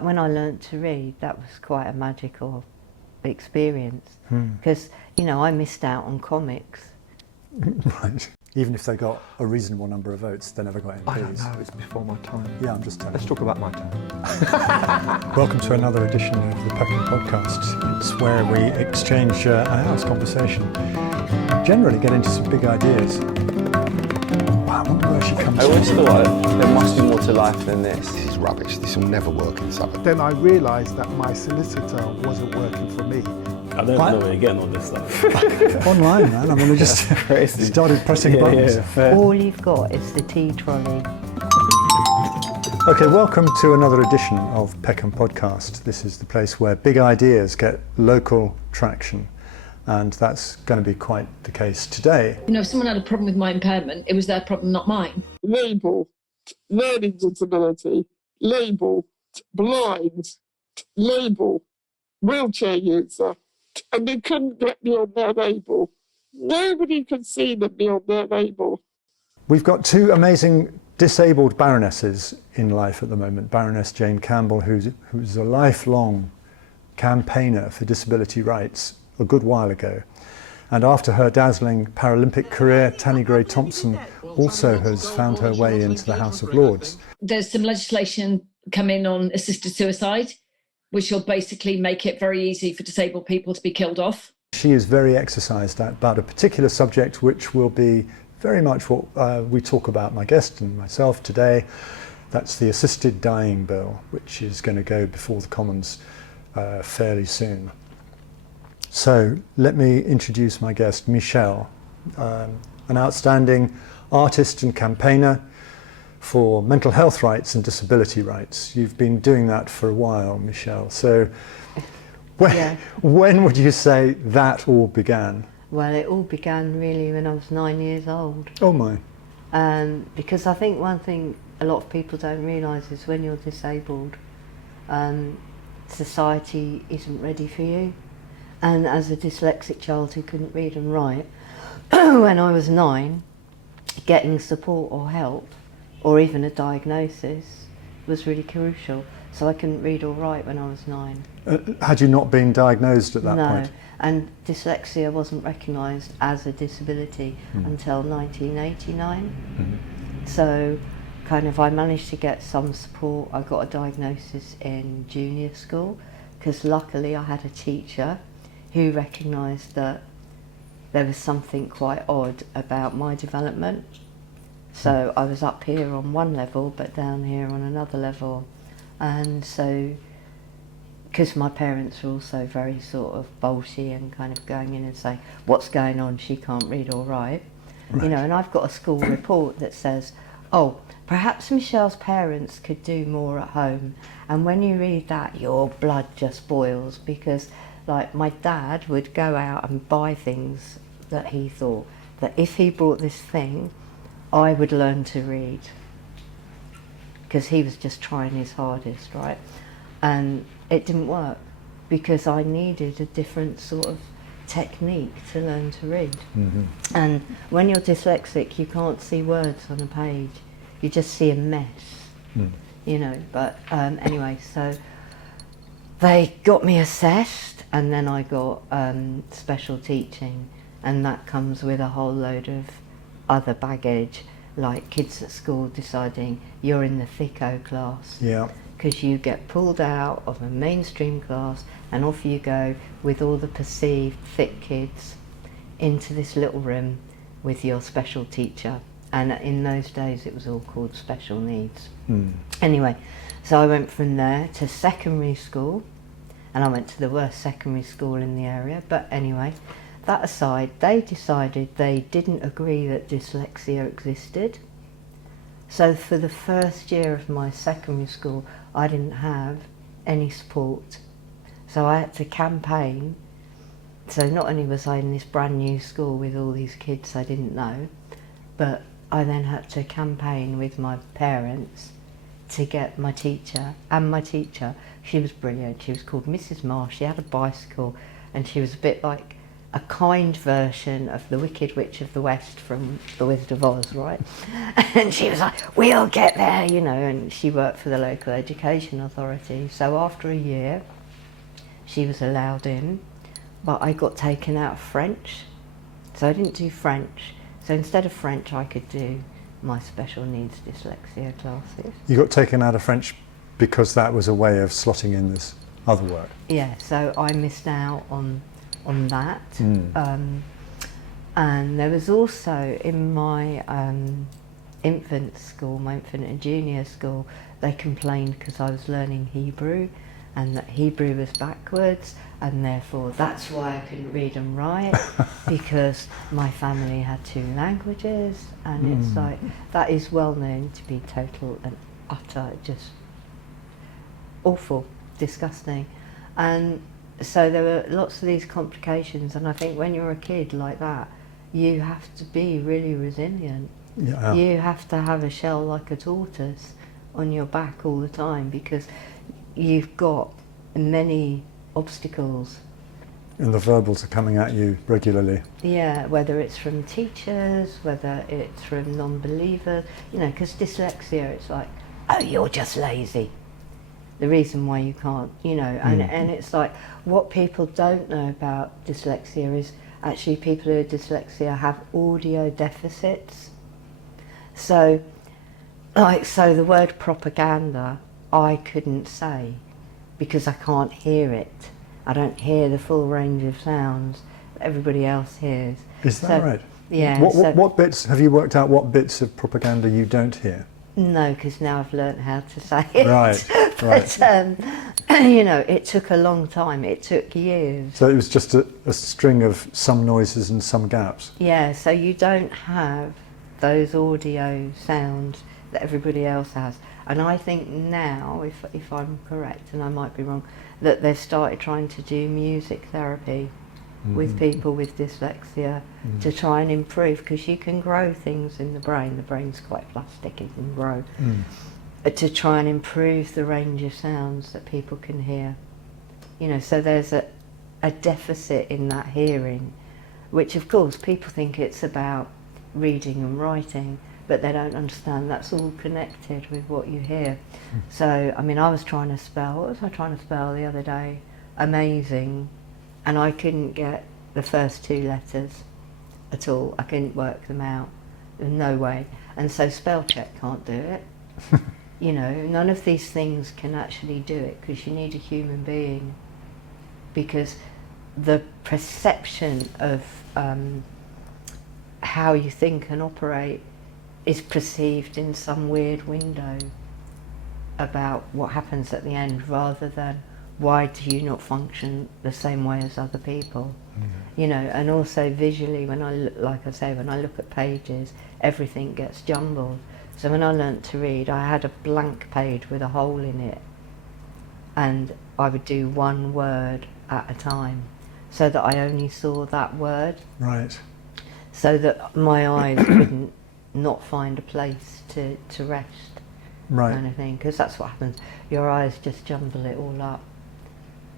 When I learnt to read, that was quite a magical experience because, I missed out on comics. Right. Even if they got a reasonable number of votes, they never got MPs. I don't know, it's before my time. Yeah, I'm just telling Let's you. talk about my time. Welcome to another edition of the PECKHAM Podcast. It's where we exchange an hour's conversation, generally get into some big ideas. Wow, I wonder where she comes I always thought there must be more to life than this. This is rubbish, this will never work in Southern. Then I realised that my solicitor wasn't working for me. I don't know where you're getting all this stuff. Online, man. I mean, I just started pressing buttons. All you've got is the tea trolley. Okay, welcome to another edition of PECKHAM Podcast. This is the place where big ideas get local traction, and that's going to be quite the case today. If someone had a problem with my impairment, it was their problem, not mine. Label, learning disability, label, blind, label, wheelchair user, and they couldn't get me on their label. Nobody could see them be on their label. We've got two amazing disabled baronesses in life at the moment. Baroness Jane Campbell, who's a lifelong campaigner for disability rights a good while ago. And after her dazzling Paralympic career, Tanni Grey-Thompson also has found her way into the House of Lords. There's some legislation coming on assisted suicide, which will basically make it very easy for disabled people to be killed off. She is very exercised about a particular subject, which will be very much what we talk about, my guest and myself today. That's the assisted dying bill, which is going to go before the Commons fairly soon. So let me introduce my guest, Michelle, an outstanding artist and campaigner for mental health rights and disability rights. You've been doing that for a while, Michelle. So when would you say that all began? Well, it all began really when I was 9 years old. Oh my. Because I think one thing a lot of people don't realise is when you're disabled, society isn't ready for you. And as a dyslexic child who couldn't read and write, when I was 9, getting support or help, or even a diagnosis, was really crucial. So I couldn't read or write when I was 9. Had you not been diagnosed at that point? No, and dyslexia wasn't recognised as a disability until 1989. So I managed to get some support. I got a diagnosis in junior school, because luckily I had a teacher who recognised that there was something quite odd about my development. So I was up here on one level, but down here on another level. And so, because my parents were also very sort of bolshy and kind of going in and saying, what's going on, she can't read or write. Right. And I've got a school report that says, oh, perhaps Michelle's parents could do more at home. And when you read that, your blood just boils, because like my dad would go out and buy things that he thought that if he bought this thing, I would learn to read, because he was just trying his hardest, right? And it didn't work, because I needed a different sort of technique to learn to read. And when you're dyslexic, you can't see words on a page, you just see a mess, but anyway, so they got me assessed, and then I got special teaching, and that comes with a whole load of other baggage, like kids at school deciding you're in the thicko class, because you get pulled out of a mainstream class and off you go with all the perceived thick kids into this little room with your special teacher. And in those days it was all called special needs. Anyway, so I went from there to secondary school, and I went to the worst secondary school in the area, but anyway, that aside, they decided they didn't agree that dyslexia existed. So for the first year of my secondary school, I didn't have any support. So I had to campaign. So not only was I in this brand new school with all these kids I didn't know, but I then had to campaign with my parents to get my teacher. And my teacher, she was brilliant. She was called Mrs. Marsh. She had a bicycle, and she was a bit like a kind version of the Wicked Witch of the West from The Wizard of Oz, right? And she was like, we'll get there, you know, and she worked for the local education authority. So after a year, she was allowed in, but I got taken out of French. So I didn't do French. So instead of French, I could do my special needs dyslexia classes. You got taken out of French because that was a way of slotting in this other work? Yeah, so I missed out on that. And there was also in my infant school, my infant and junior school, they complained because I was learning Hebrew and that Hebrew was backwards, and therefore that's why I couldn't read and write, because my family had two languages, and it's like, that is well known to be total and utter, just awful, disgusting. And so there were lots of these complications, and I think when you're a kid like that, you have to be really resilient. Yeah. You have to have a shell like a tortoise on your back all the time, because you've got many obstacles. And the verbals are coming at you regularly. Yeah, whether it's from teachers, whether it's from non-believers, you know, because dyslexia, it's like, oh, you're just lazy. The reason why you can't, you know, and it's like, what people don't know about dyslexia is actually people who are dyslexia have audio deficits. So, like, so the word propaganda, I couldn't say because I can't hear it. I don't hear the full range of sounds that everybody else hears. Is that right? Yeah. What bits, have you worked out what bits of propaganda you don't hear? No, because now I've learnt how to say it. Right, but, you know, it took a long time. It took years. So it was just a string of some noises and some gaps? Yeah, so you don't have those audio sounds that everybody else has. And I think now, if I'm correct, and I might be wrong, that they've started trying to do music therapy with people with dyslexia to try and improve, because you can grow things in the brain. The brain's quite plastic, it can grow. To try and improve the range of sounds that people can hear. You know, so there's a deficit in that hearing, which of course people think it's about reading and writing, but they don't understand that's all connected with what you hear. So, I mean, I was trying to spell, what was I trying to spell the other day? Amazing. And I couldn't get the first two letters at all. I couldn't work them out. There's no way. And so spell check can't do it. You know, none of these things can actually do it, because you need a human being. Because the perception of how you think and operate is perceived in some weird window about what happens at the end, rather than why do you not function the same way as other people? You know, and also visually, when I look, like I say, when I look at pages, everything gets jumbled. So when I learnt to read, I had a blank page with a hole in it, and I would do one word at a time, so that I only saw that word. Right. So that my eyes couldn't not find a place to rest, right, kind of thing, because that's what happens. Your eyes just jumble it all up.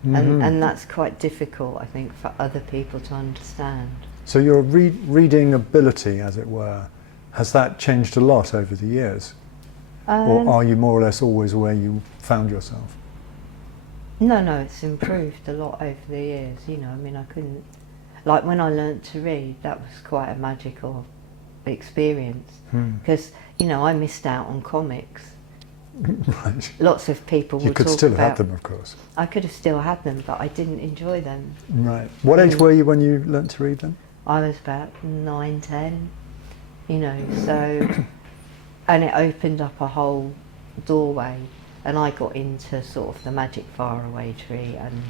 And that's quite difficult, I think, for other people to understand. So your reading ability, as it were, has that changed a lot over the years? Or are you more or less always where you found yourself? No, it's improved a lot over the years, you know. I mean, I couldn't, like when I learnt to read, that was quite a magical experience, because, you know, I missed out on comics. Right. Lots of people will talk about... You could still have them, of course. I could have still had them, but I didn't enjoy them. Right. What age were you when you learnt to read them? I was about 9, 10, you know, so... And it opened up a whole doorway, and I got into sort of the magic faraway tree and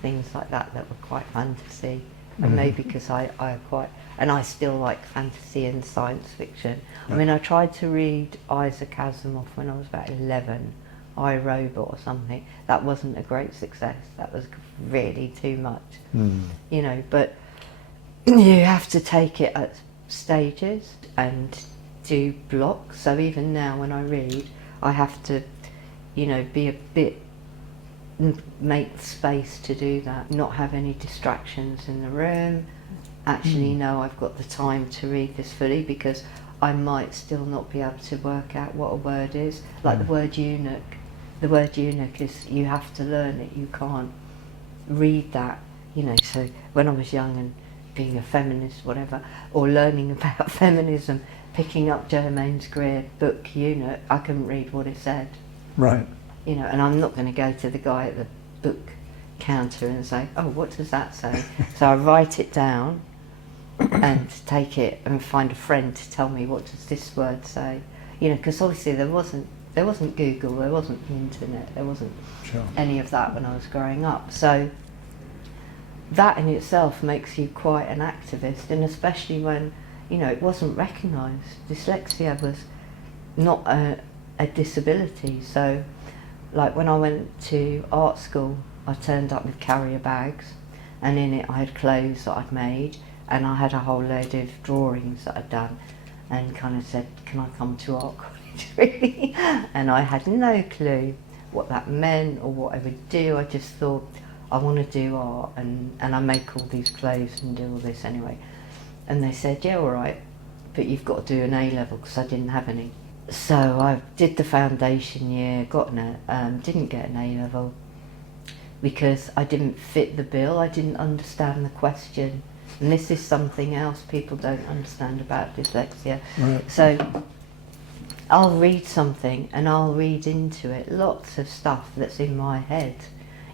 things like that that were quite fantasy. And maybe because I quite... And I still like fantasy and science fiction. I mean, I tried to read Isaac Asimov when I was about 11, I, Robot or something. That wasn't a great success. That was really too much, you know. But you have to take it at stages and do blocks. So even now when I read, I have to, you know, be a bit, make space to do that, not have any distractions in the room, actually, no, I've got the time to read this fully, because I might still not be able to work out what a word is. Like the word eunuch. The word eunuch is, you have to learn it, you can't read that, you know. So when I was young and being a feminist, whatever, or learning about feminism, picking up Germaine's Greer book, Eunuch, I couldn't read what it said. Right. You know, and I'm not going to go to the guy at the book counter and say, oh, what does that say? So I write it down and take it and find a friend to tell me, what does this word say? You know, because obviously there wasn't Google, there wasn't the internet, there wasn't any of that when I was growing up. So that in itself makes you quite an activist, and especially when, you know, it wasn't recognised. Dyslexia was not a disability. So like when I went to art school, I turned up with carrier bags, and in it I had clothes that I'd made, and I had a whole load of drawings that I'd done, and kind of said, can I come to art college, really? And I had no clue what that meant or what I would do. I just thought, I want to do art, and I make all these clothes and do all this anyway. And they said, yeah, all right, but you've got to do an A-level, because I didn't have any. So I did the foundation year, didn't get an A-level, because I didn't fit the bill. I didn't understand the question. And this is something else people don't understand about dyslexia. Right. So I'll read something and I'll read into it lots of stuff that's in my head.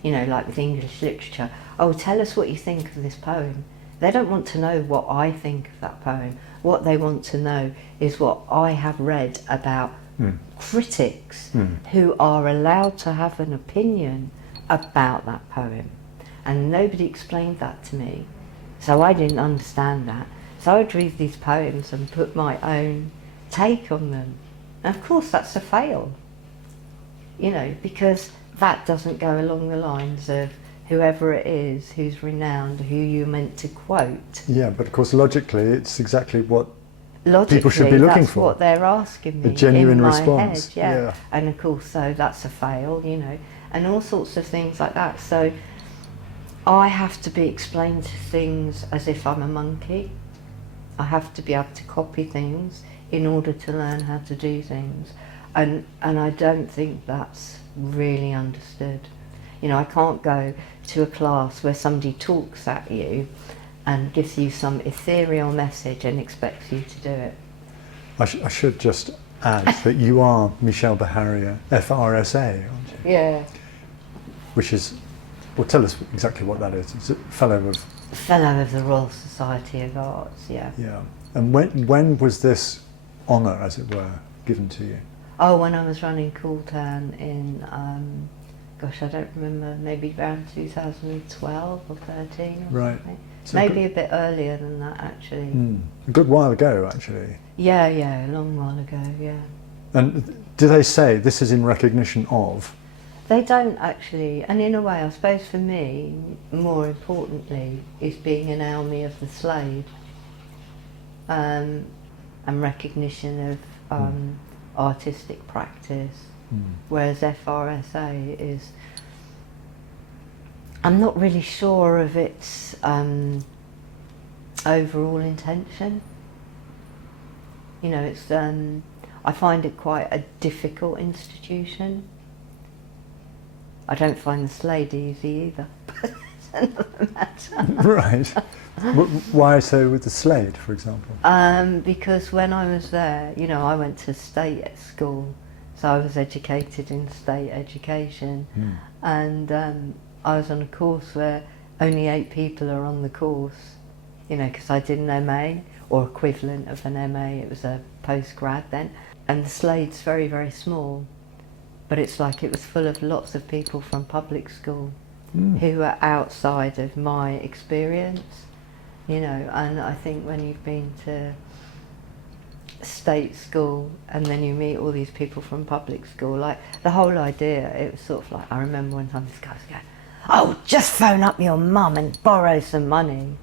You know, like with English literature. Oh, tell us what you think of this poem. They don't want to know what I think of that poem. What they want to know is what I have read about critics who are allowed to have an opinion about that poem. And nobody explained that to me. So I didn't understand that. So I would read these poems and put my own take on them. And of course that's a fail, you know, because that doesn't go along the lines of whoever it is who's renowned, who you're meant to quote. Yeah, but of course logically it's exactly what Logically, people should be looking that's for. what they're asking me. A genuine in my response. Head, yeah. And of course, so that's a fail, you know, and all sorts of things like that. So I have to be explained to things as if I'm a monkey. I have to be able to copy things in order to learn how to do things. And I don't think that's really understood. You know, I can't go to a class where somebody talks at you and gives you some ethereal message and expects you to do it. I should just add that you are Michelle Baharier, FRSA, aren't you? Yeah. Which is, well, tell us exactly what that is. It's a fellow of the Royal Society of Arts, yeah. Yeah. And when was this honour, as it were, given to you? Oh, when I was running Cool Town in, gosh, I don't remember, maybe around 2012 or 13 or something. So maybe a bit earlier than that, actually. A good while ago, actually. Yeah, a long while ago, yeah. And do they say this is in recognition of? They don't actually, and in a way, I suppose for me, more importantly, is being an enemy of the slave, and recognition of artistic practice, whereas FRSA is, I'm not really sure of its overall intention. You know, it's I find it quite a difficult institution. I don't find the Slade easy either, but it's another matter. Right. Why so with the Slade, for example? Because when I was there, you know, I went to state school, so I was educated in state education, and I was on a course where only 8 people are on the course, you know, because I did an MA, or equivalent of an MA, it was a post-grad then, and the Slade's very, very small. But it's like it was full of lots of people from public school who are outside of my experience, you know, and I think when you've been to state school and then you meet all these people from public school, like the whole idea, it was sort of like, I remember one time this guy was going, oh, just phone up your mum and borrow some money.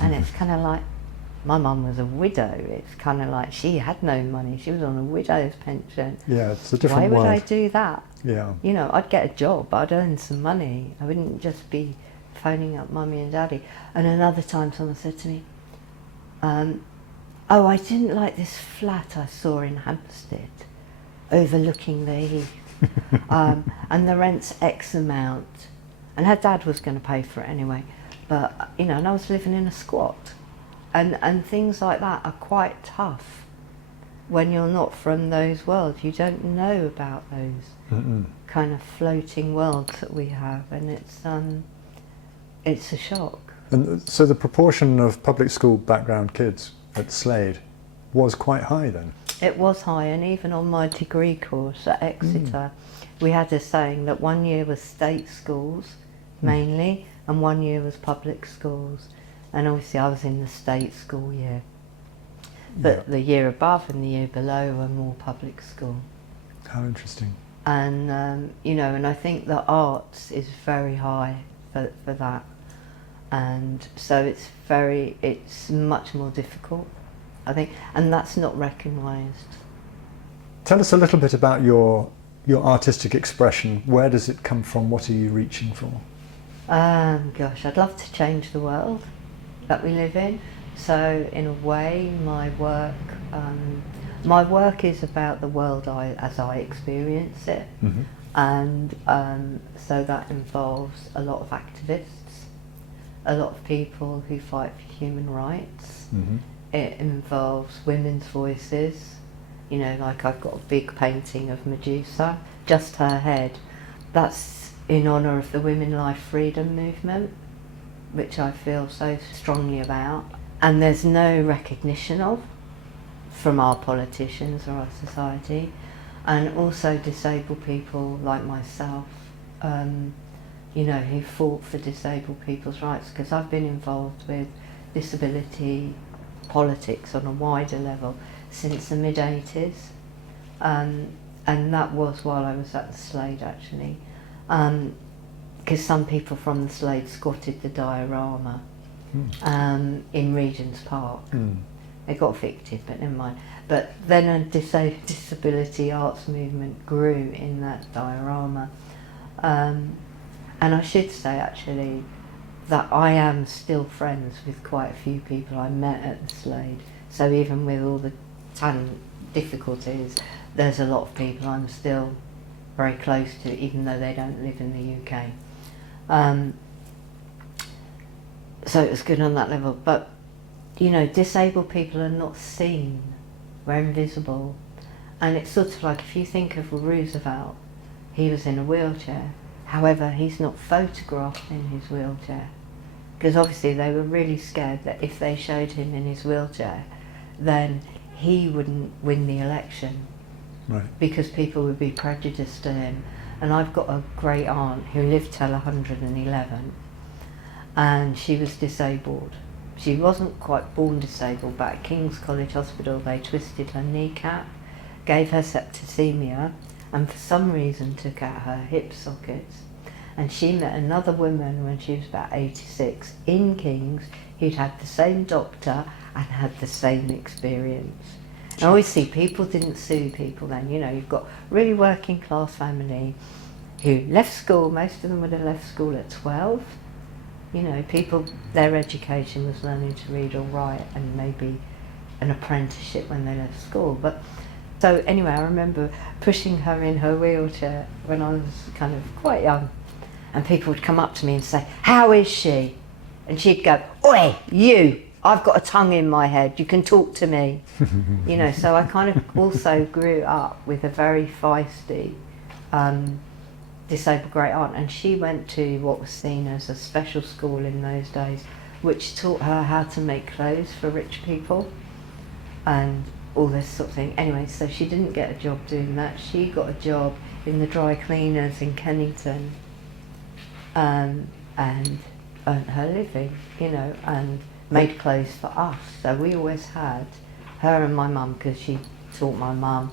And it's kind of like, my mum was a widow. It's kind of like she had no money. She was on a widow's pension. Yeah, it's a different world. Why would world. I do that? Yeah. You know, I'd get a job, I'd earn some money. I wouldn't just be phoning up mummy and daddy. And another time someone said to me, Oh, I didn't like this flat I saw in Hampstead, overlooking the heath, and the rent's X amount, and her dad was going to pay for it anyway, but you know, and I was living in a squat, and things like that are quite tough when you're not from those worlds. You don't know about those kind of floating worlds that we have, and it's a shock. And so the proportion of public school background kids at Slade was quite high then? It was high, and even on my degree course at Exeter, we had a saying that 1 year was state schools mainly, and 1 year was public schools. And obviously I was in the state school year. But the year above and the year below were more public school. How interesting. And, you know, and I think the arts is very high for that. And so it's much more difficult, I think, and that's not recognised. Tell us a little bit about your artistic expression. Where does it come from? What are you reaching for? Gosh, I'd love to change the world that we live in. So in a way, my work is about the world as I experience it, and so that involves a lot of activists, a lot of people who fight for human rights. It involves women's voices. You know, like I've got a big painting of Medusa, just her head. That's in honour of the Women Life Freedom movement, which I feel so strongly about. And there's no recognition of from our politicians or our society. And also disabled people like myself, you know, who fought for disabled people's rights, because I've been involved with disability politics on a wider level since the mid-80s, and that was while I was at the Slade actually, because some people from the Slade squatted the diorama in Regent's Park. They got evicted, but never mind. But then a disability arts movement grew in that diorama. And I should say actually that I am still friends with quite a few people I met at the Slade. So even with all the talent difficulties, there's a lot of people I'm still very close to, even though they don't live in the UK. So it was good on that level. But you know, disabled people are not seen, we're invisible. And it's sort of like, if you think of Roosevelt, he was in a wheelchair. However, he's not photographed in his wheelchair, because obviously they were really scared that if they showed him in his wheelchair, then he wouldn't win the election, because people would be prejudiced to him. And I've got a great aunt who lived till 111, and she was disabled. She wasn't quite born disabled, but at King's College Hospital they twisted her kneecap, gave her septicemia, and for some reason took out her hip sockets. And she met another woman when she was about 86 in King's who'd had the same doctor and had the same experience. And I always see people didn't sue people then. You know, you've got really working class family who left school, most of them would have left school at 12. You know, people, their education was learning to read or write and maybe an apprenticeship when they left school. But so anyway, I remember pushing her in her wheelchair when I was kind of quite young, and people would come up to me and say, "How is she?" And she'd go, "Oi, you, I've got a tongue in my head, you can talk to me." You know, so I kind of also grew up with a very feisty disabled great aunt, and she went to what was seen as a special school in those days, which taught her how to make clothes for rich people and all this sort of thing. Anyway, so she didn't get a job doing that. She got a job in the dry cleaners in Kennington, and earned her living, you know, and made clothes for us. So we always had her and my mum, because she taught my mum,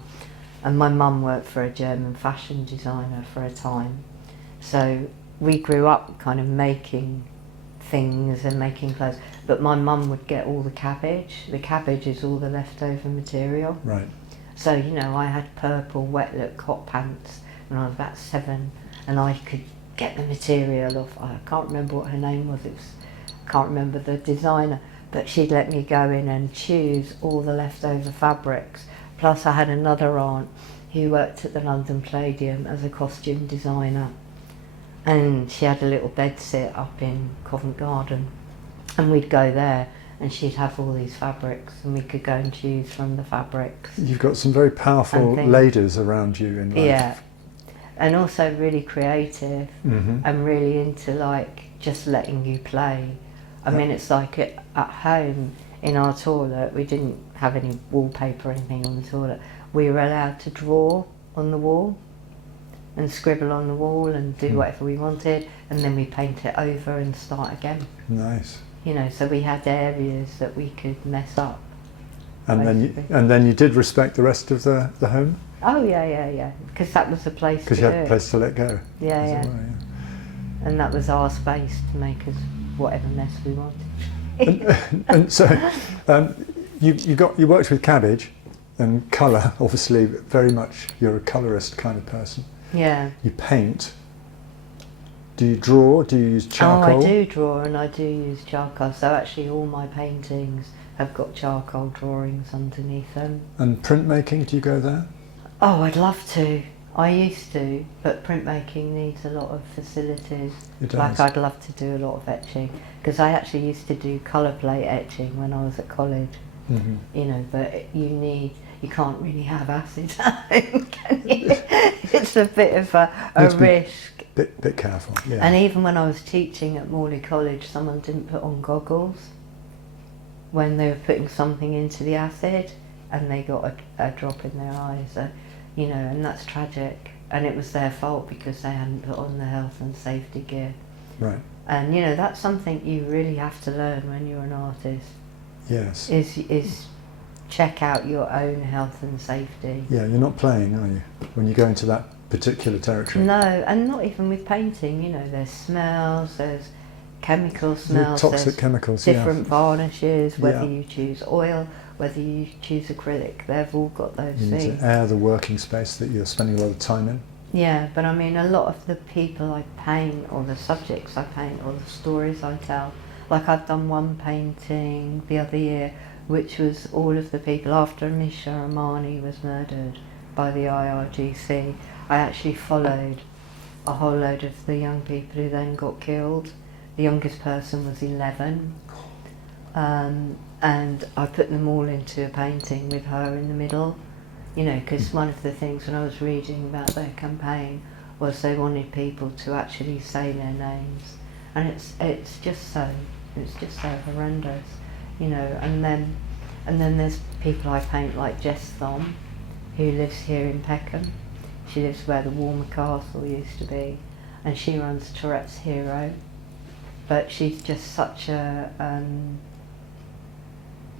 and my mum worked for a German fashion designer for a time. So we grew up kind of making things and making clothes, but my mum would get all the cabbage. The cabbage is all the leftover material. Right. So, you know, I had purple wet look hot pants when I was about 7, and I could get the material off, I can't remember what her name was, I can't remember the designer, but she'd let me go in and choose all the leftover fabrics. Plus I had another aunt who worked at the London Palladium as a costume designer, and she had a little bed sit up in Covent Garden, and we'd go there and she'd have all these fabrics and we could go and choose from the fabrics. You've got some very powerful ladies around you in life. Yeah, and also really creative and really into like just letting you play. I mean, it's like at home in our toilet, we didn't have any wallpaper or anything on the toilet. We were allowed to draw on the wall and scribble on the wall and do whatever we wanted, and then we paint it over and start again. Nice. You know, so we had areas that we could mess up. And then you did respect the rest of the home? Oh yeah, because that was a place to because you had a place to let go. Yeah. And that was our space to make us whatever mess we wanted. and so you worked with cabbage and colour, obviously very much, you're a colourist kind of person. Yeah. You paint. Do you draw? Do you use charcoal? Oh, I do draw and I do use charcoal. So actually all my paintings have got charcoal drawings underneath them. And printmaking, do you go there? Oh, I'd love to. I used to, but printmaking needs a lot of facilities. It does. Like I'd love to do a lot of etching, because I actually used to do colour plate etching when I was at college. You know, but you can't really have acid at home, can you? It's a bit of a risk. Bit careful, yeah. And even when I was teaching at Morley College, someone didn't put on goggles when they were putting something into the acid, and they got a drop in their eyes. You know, and that's tragic. And it was their fault because they hadn't put on the health and safety gear. Right. And you know, that's something you really have to learn when you're an artist. Yes. Is check out your own health and safety. Yeah, you're not playing, are you, when you go into that particular territory? No, and not even with painting. You know, there's smells, there's chemical smells, toxic there's chemicals, different varnishes, whether Yeah. you choose oil, whether you choose acrylic, they've all got those You need things. to air the working space that you're spending a lot of time in. Yeah, but I mean, a lot of the people I paint, or the subjects I paint, or the stories I tell, like I've done one painting the other year, which was all of the people after Misha Amani was murdered by the IRGC. I actually followed a whole load of the young people who then got killed. The youngest person was 11. And I put them all into a painting with her in the middle, you know, because one of the things when I was reading about their campaign was they wanted people to actually say their names, and it's just so horrendous, you know. And then there's people I paint like Jess Thom, who lives here in Peckham. She lives where the Warmer Castle used to be, and she runs Tourette's Hero, but she's just such a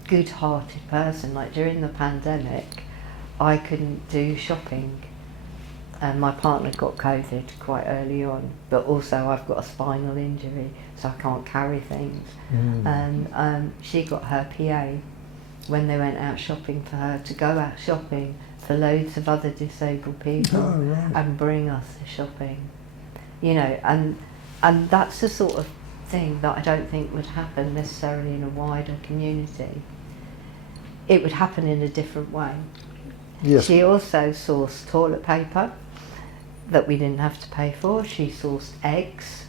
good-hearted person. Like during the pandemic, I couldn't do shopping, and my partner got COVID quite early on, but also I've got a spinal injury, so I can't carry things. And she got her PA when they went out shopping for her to go out shopping for loads of other disabled people and bring us the shopping, you know. And that's the sort of thing that I don't think would happen necessarily in a wider community. It would happen in a different way. Yes. She also sourced toilet paper that we didn't have to pay for. She sourced eggs.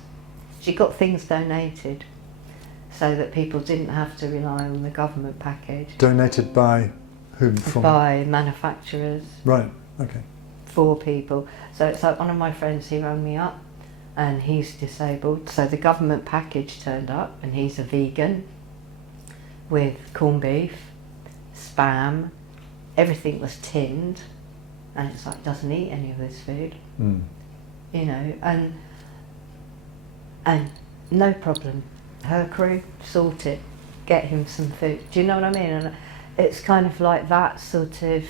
She got things donated so that people didn't have to rely on the government package. Donated by whom? From? By manufacturers. Right, okay. For people. So it's like one of my friends, he rang me up and he's disabled. So the government package turned up and he's a vegan with corned beef, spam, everything was tinned, and it's like doesn't eat any of this food, you know, and no problem. Her crew sorted, get him some food. Do you know what I mean? And it's kind of like that sort of,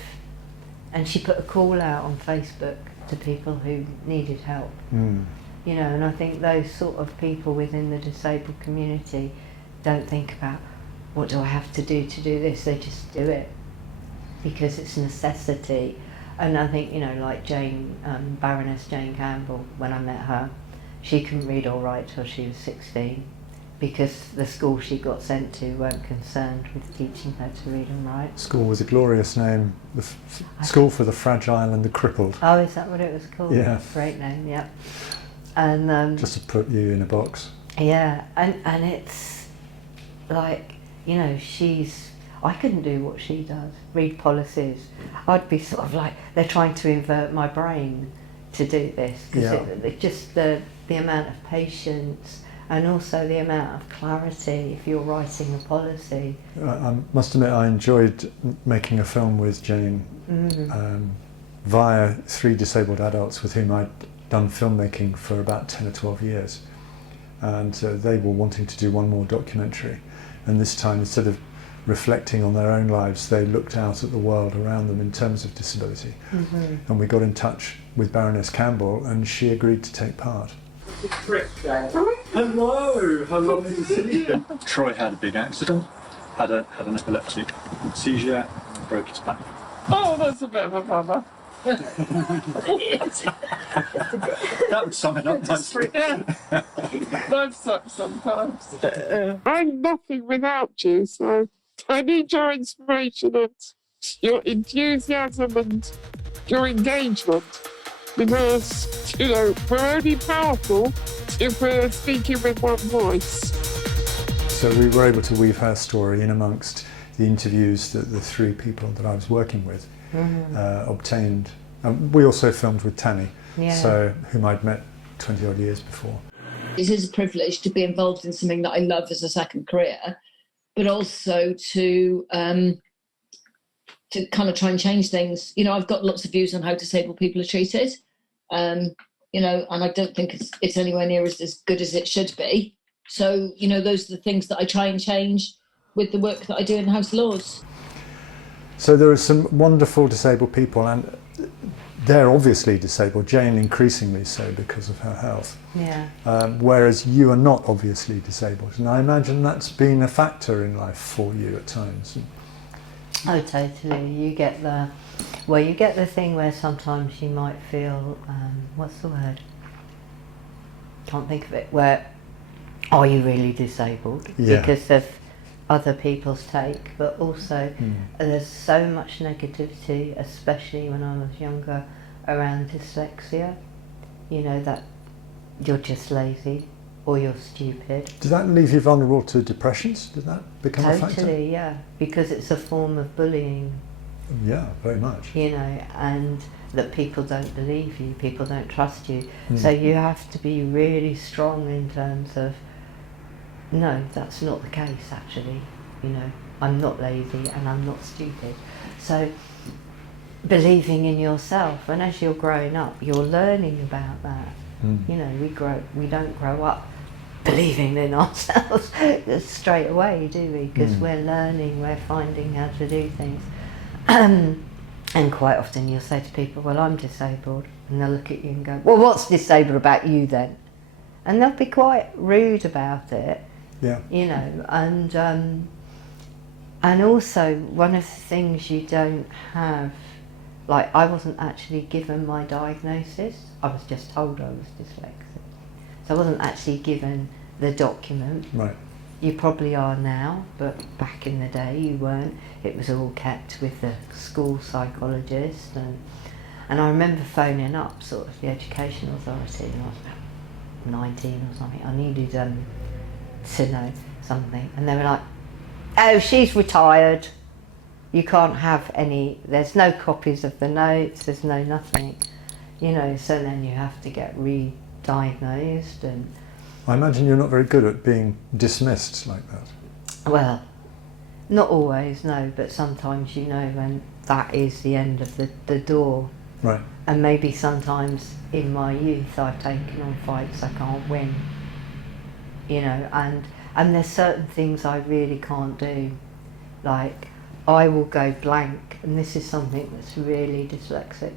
and she put a call out on Facebook to people who needed help. You know, and I think those sort of people within the disabled community don't think about what do I have to do this, they just do it because it's a necessity. And I think, you know, like Jane, Baroness Jane Campbell, when I met her, she couldn't read or write till she was 16. because the school she got sent to weren't concerned with teaching her to read and write. School was a glorious name. The School for the Fragile and the Crippled. Oh, is that what it was called? Yeah. Great name, yeah. And just to put you in a box. yeah, and it's like, you know, I couldn't do what she does, read policies. I'd be sort of like, they're trying to invert my brain to do this, because just the amount of patience and also the amount of clarity if you're writing a policy. I must admit I enjoyed making a film with Jane via 3 disabled adults with whom I'd done filmmaking for about 10 or 12 years. And they were wanting to do one more documentary. And this time, instead of reflecting on their own lives, they looked out at the world around them in terms of disability. And we got in touch with Baroness Campbell, and she agreed to take part. Hello, how lovely to see you. Troy had a big accident, had an epileptic seizure, and broke his back. Oh, that's a bit of a bummer. That would sum it up nicely. Life sucks sometimes. I'm nothing without you, so I need your inspiration and your enthusiasm and your engagement, because, you know, we're only powerful if we're speaking with one voice. So we were able to weave her story in amongst the interviews that the 3 people that I was working with obtained. We also filmed with Tanny, whom I'd met 20 odd years before. It is a privilege to be involved in something that I love as a second career, but also to kind of try and change things. You know, I've got lots of views on how disabled people are treated, you know, and I don't think it's anywhere near as good as it should be. So, you know, those are the things that I try and change with the work that I do in the House of Lords. So there are some wonderful disabled people, and they're obviously disabled, Jane increasingly so because of her health. Yeah. Whereas you are not obviously disabled, and I imagine that's been a factor in life for you at times. Oh, totally. You get the thing where sometimes you might feel, what's the word? Can't think of it. Where, are you really disabled? Yeah. Because of other people's take, but also there's so much negativity, especially when I was younger, around dyslexia. You know, that you're just lazy or you're stupid. Does that leave you vulnerable to depressions? Does that become a factor? Totally, yeah, because it's a form of bullying. Yeah, very much. You know, and that people don't believe you, people don't trust you. So you have to be really strong in terms of, no, that's not the case actually. You know, I'm not lazy and I'm not stupid. So believing in yourself, and as you're growing up, you're learning about that. You know, we don't grow up believing in ourselves straight away, do we? Because we're learning, we're finding how to do things. And quite often you'll say to people, well, I'm disabled. And they'll look at you and go, well, what's disabled about you then? And they'll be quite rude about it. Yeah. You know, and also one of the things you don't have, like I wasn't actually given my diagnosis, I was just told I was dyslexic. So I wasn't actually given the document. Right. You probably are now, but back in the day you weren't. It was all kept with the school psychologist, and I remember phoning up sort of the education authority, and I was about 19 or something. I needed to know something, and they were like, oh, she's retired, you can't have any, there's no copies of the notes, there's no nothing, you know. So then you have to get re-diagnosed. And I imagine you're not very good at being dismissed like that. well, not always, no, but sometimes you know when that is the end of the door. Right. And maybe sometimes in my youth I've taken on fights I can't win, you know, and there's certain things I really can't do. Like, I will go blank, and this is something that's really dyslexic.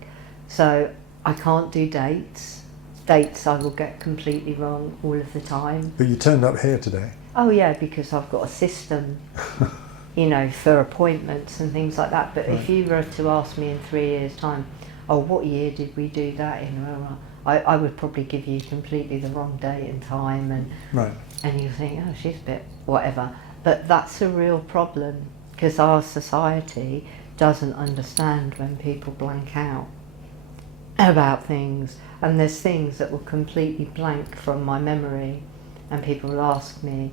So I can't do dates. Dates I will get completely wrong all of the time. But you turned up here today. Oh yeah, because I've got a system, you know, for appointments and things like that. But if you were to ask me in 3 years' time, oh, what year did we do that in? I would probably give you completely the wrong date and time, and you think, oh, she's a bit whatever. But that's a real problem, because our society doesn't understand when people blank out about things, and there's things that will completely blank from my memory, and people will ask me,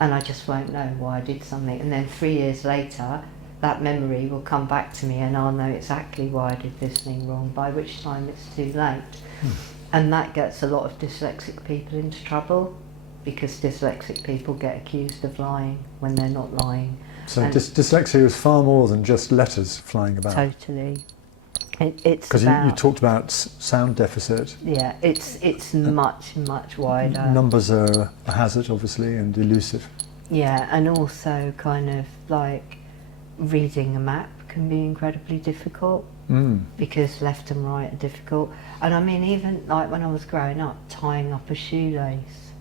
and I just won't know why I did something, and then 3 years later that memory will come back to me and I'll know exactly why I did this thing wrong, by which time it's too late. And that gets a lot of dyslexic people into trouble, because dyslexic people get accused of lying when they're not lying. So dyslexia is far more than just letters flying about. Totally. It's because you talked about sound deficit. Yeah, it's much wider. Numbers are a hazard, obviously, and elusive. Yeah, and also kind of like reading a map can be incredibly difficult, because left and right are difficult. And I mean, even like when I was growing up, tying up a shoelace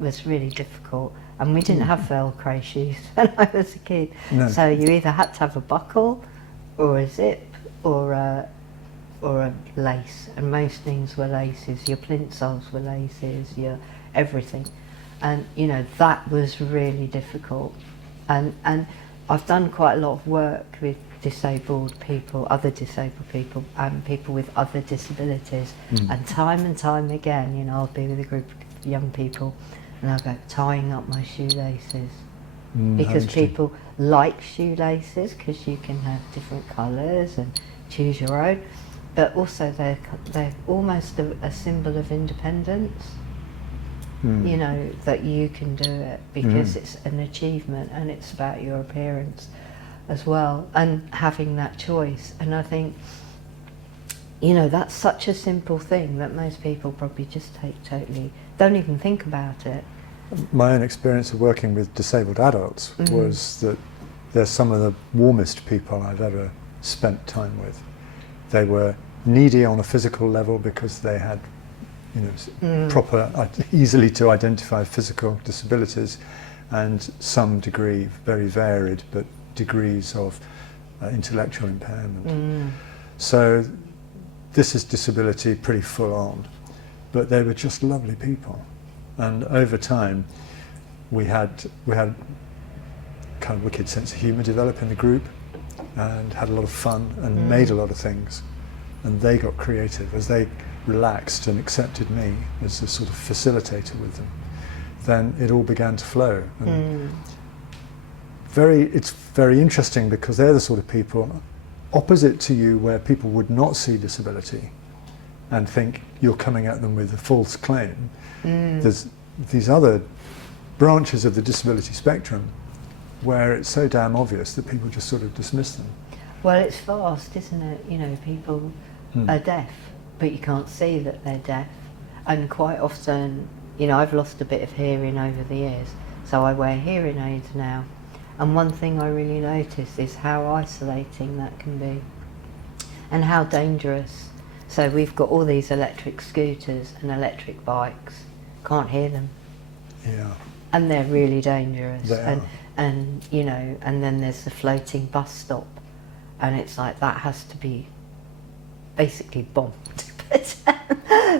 was really difficult. And we didn't have Velcro shoes when I was a kid. No. So you either had to have a buckle or a zip or a lace, and most things were laces. Your plinsolls were laces, your everything. And you know, that was really difficult. And I've done quite a lot of work with disabled people, other disabled people, and people with other disabilities. And time again, you know, I'll be with a group of young people and I'll go, tying up my shoelaces. Because people like shoelaces, because you can have different colours and choose your own, but also they're almost a symbol of independence. You know, that you can do it, because it's an achievement and it's about your appearance as well, and having that choice. And I think, you know, that's such a simple thing that most people probably just don't even think about it. My own experience of working with disabled adults was that they're some of the warmest people I've ever spent time with. They were needy on a physical level because they had, you know, proper, easily to identify physical disabilities, and some degree, very varied, but degrees of intellectual impairment. So this is disability pretty full on, but they were just lovely people. And over time, we had kind of wicked sense of humour develop in the group, and had a lot of fun, and made a lot of things. And they got creative as they relaxed and accepted me as a sort of facilitator with them. Then it all began to flow. And it's very interesting, because they're the sort of people opposite to you, where people would not see disability and think you're coming at them with a false claim. There's these other branches of the disability spectrum where it's so damn obvious that people just sort of dismiss them. Well, it's vast, isn't it? You know, people are deaf, but you can't see that they're deaf. And quite often, you know, I've lost a bit of hearing over the years, so I wear hearing aids now. And one thing I really notice is how isolating that can be, and how dangerous. So we've got all these electric scooters and electric bikes, can't hear them. Yeah. And they're really dangerous. They are. And you know, and then there's the floating bus stop, and it's like that has to be basically bombed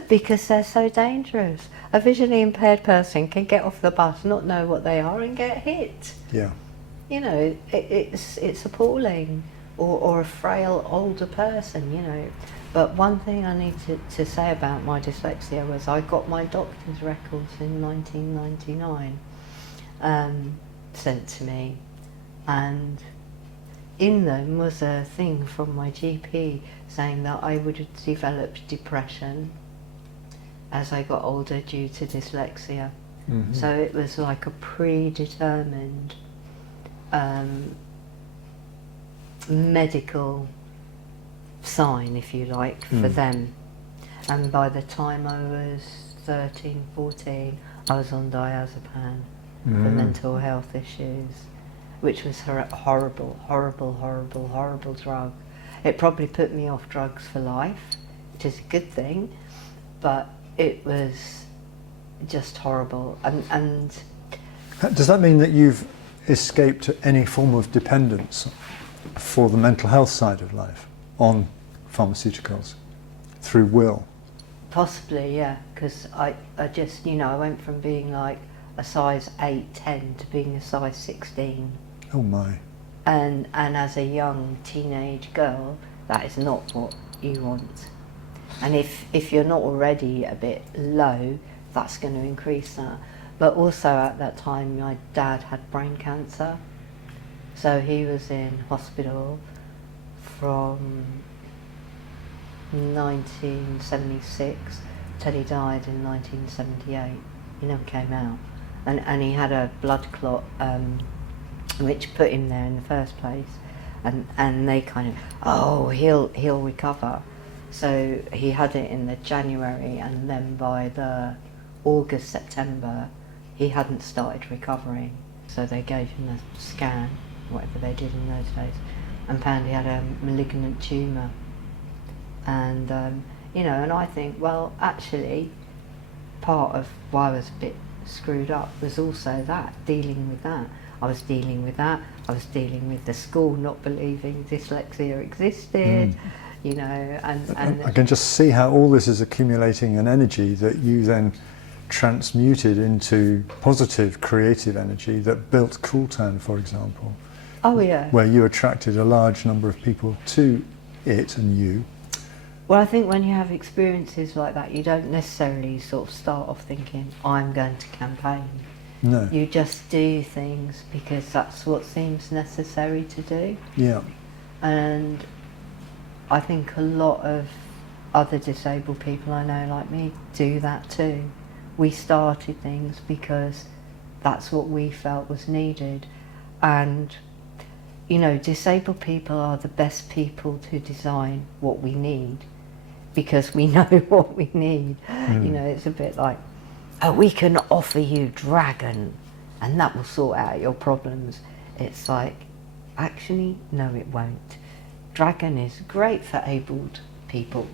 because they're so dangerous. A visually impaired person can get off the bus, not know what they are, and get hit. Yeah. You know, it's appalling. Or a frail older person, you know. But one thing I need to say about my dyslexia was I got my doctor's records in 1999 sent to me, and in them was a thing from my GP saying that I would have developed depression as I got older due to dyslexia. So it was like a predetermined medical sign, if you like, for them. And by the time I was 13, 14, I was on diazepam for mental health issues, which was horrible drug. It probably put me off drugs for life, which is a good thing, but it was just horrible. And does that mean that you've escaped any form of dependence for the mental health side of life on pharmaceuticals through will? Possibly, yeah, because I just, I went from being like a size 8, 10 to being a size 16. Oh my. And as a young teenage girl, that is not what you want. And if you're not already a bit low, that's going to increase that. But also at that time, my dad had brain cancer. So he was in hospital from 1976 till he died in 1978. He never came out. And he had a blood clot, which put him there in the first place. And they kind of, he'll recover. So he had it in the January, and then by the August, September, he hadn't started recovering. So they gave him a scan, whatever they did in those days, and found he had a malignant tumour. And, and I think, well, actually, part of why I was a bit screwed up was also dealing with that. I was dealing with that. I was dealing with the school not believing dyslexia existed, and I can just see how all this is accumulating an energy that you then transmuted into positive, creative energy that built Cooltown, for example. Oh yeah. Where you attracted a large number of people to it and you. Well, I think when you have experiences like that, you don't necessarily sort of start off thinking, I'm going to campaign. No. You just do things because that's what seems necessary to do. Yeah. And I think a lot of other disabled people I know like me do that too. We started things because that's what we felt was needed. And, disabled people are the best people to design what we need because we know what we need. It's a bit like, we can offer you dragon and that will sort out your problems. It's like, actually, no it won't. Dragon is great for abled people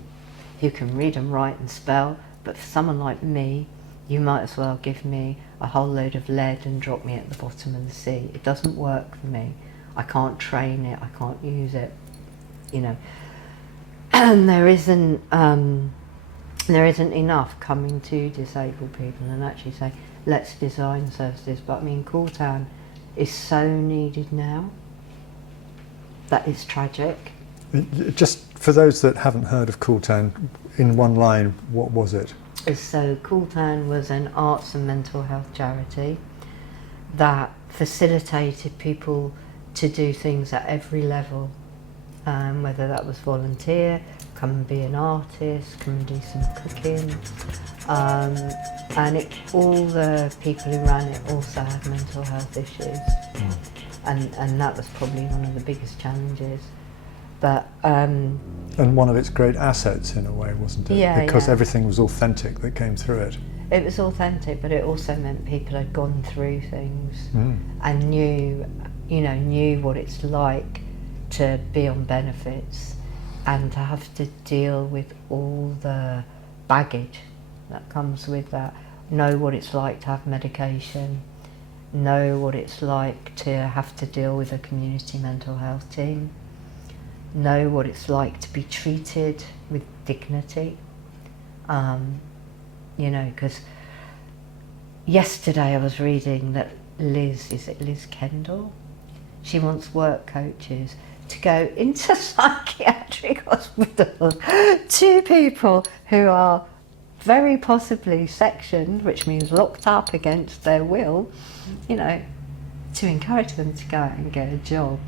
who can read and write and spell, but for someone like me, you might as well give me a whole load of lead and drop me at the bottom of the sea. It doesn't work for me. I can't train it, I can't use it, And there isn't enough coming to disabled people and actually say, let's design services. But I mean, Cooltown is so needed now. That is tragic. Just for those that haven't heard of Cooltown, in one line, what was it? So Cooltown was an arts and mental health charity that facilitated people to do things at every level, whether that was volunteer, come and be an artist, come and do some cooking, and all the people who ran it also had mental health issues, and that was probably one of the biggest challenges. But and one of its great assets in a way, wasn't it? Yeah, because yeah. Everything was authentic that came through it. It was authentic, but it also meant people had gone through things and knew what it's like to be on benefits and to have to deal with all the baggage that comes with that. Know what it's like to have medication, know what it's like to have to deal with a community mental health team, know what it's like to be treated with dignity. Because yesterday I was reading that Liz Kendall? She wants work coaches to go into psychiatric hospitals to people who are very possibly sectioned, which means locked up against their will, to encourage them to go out and get a job.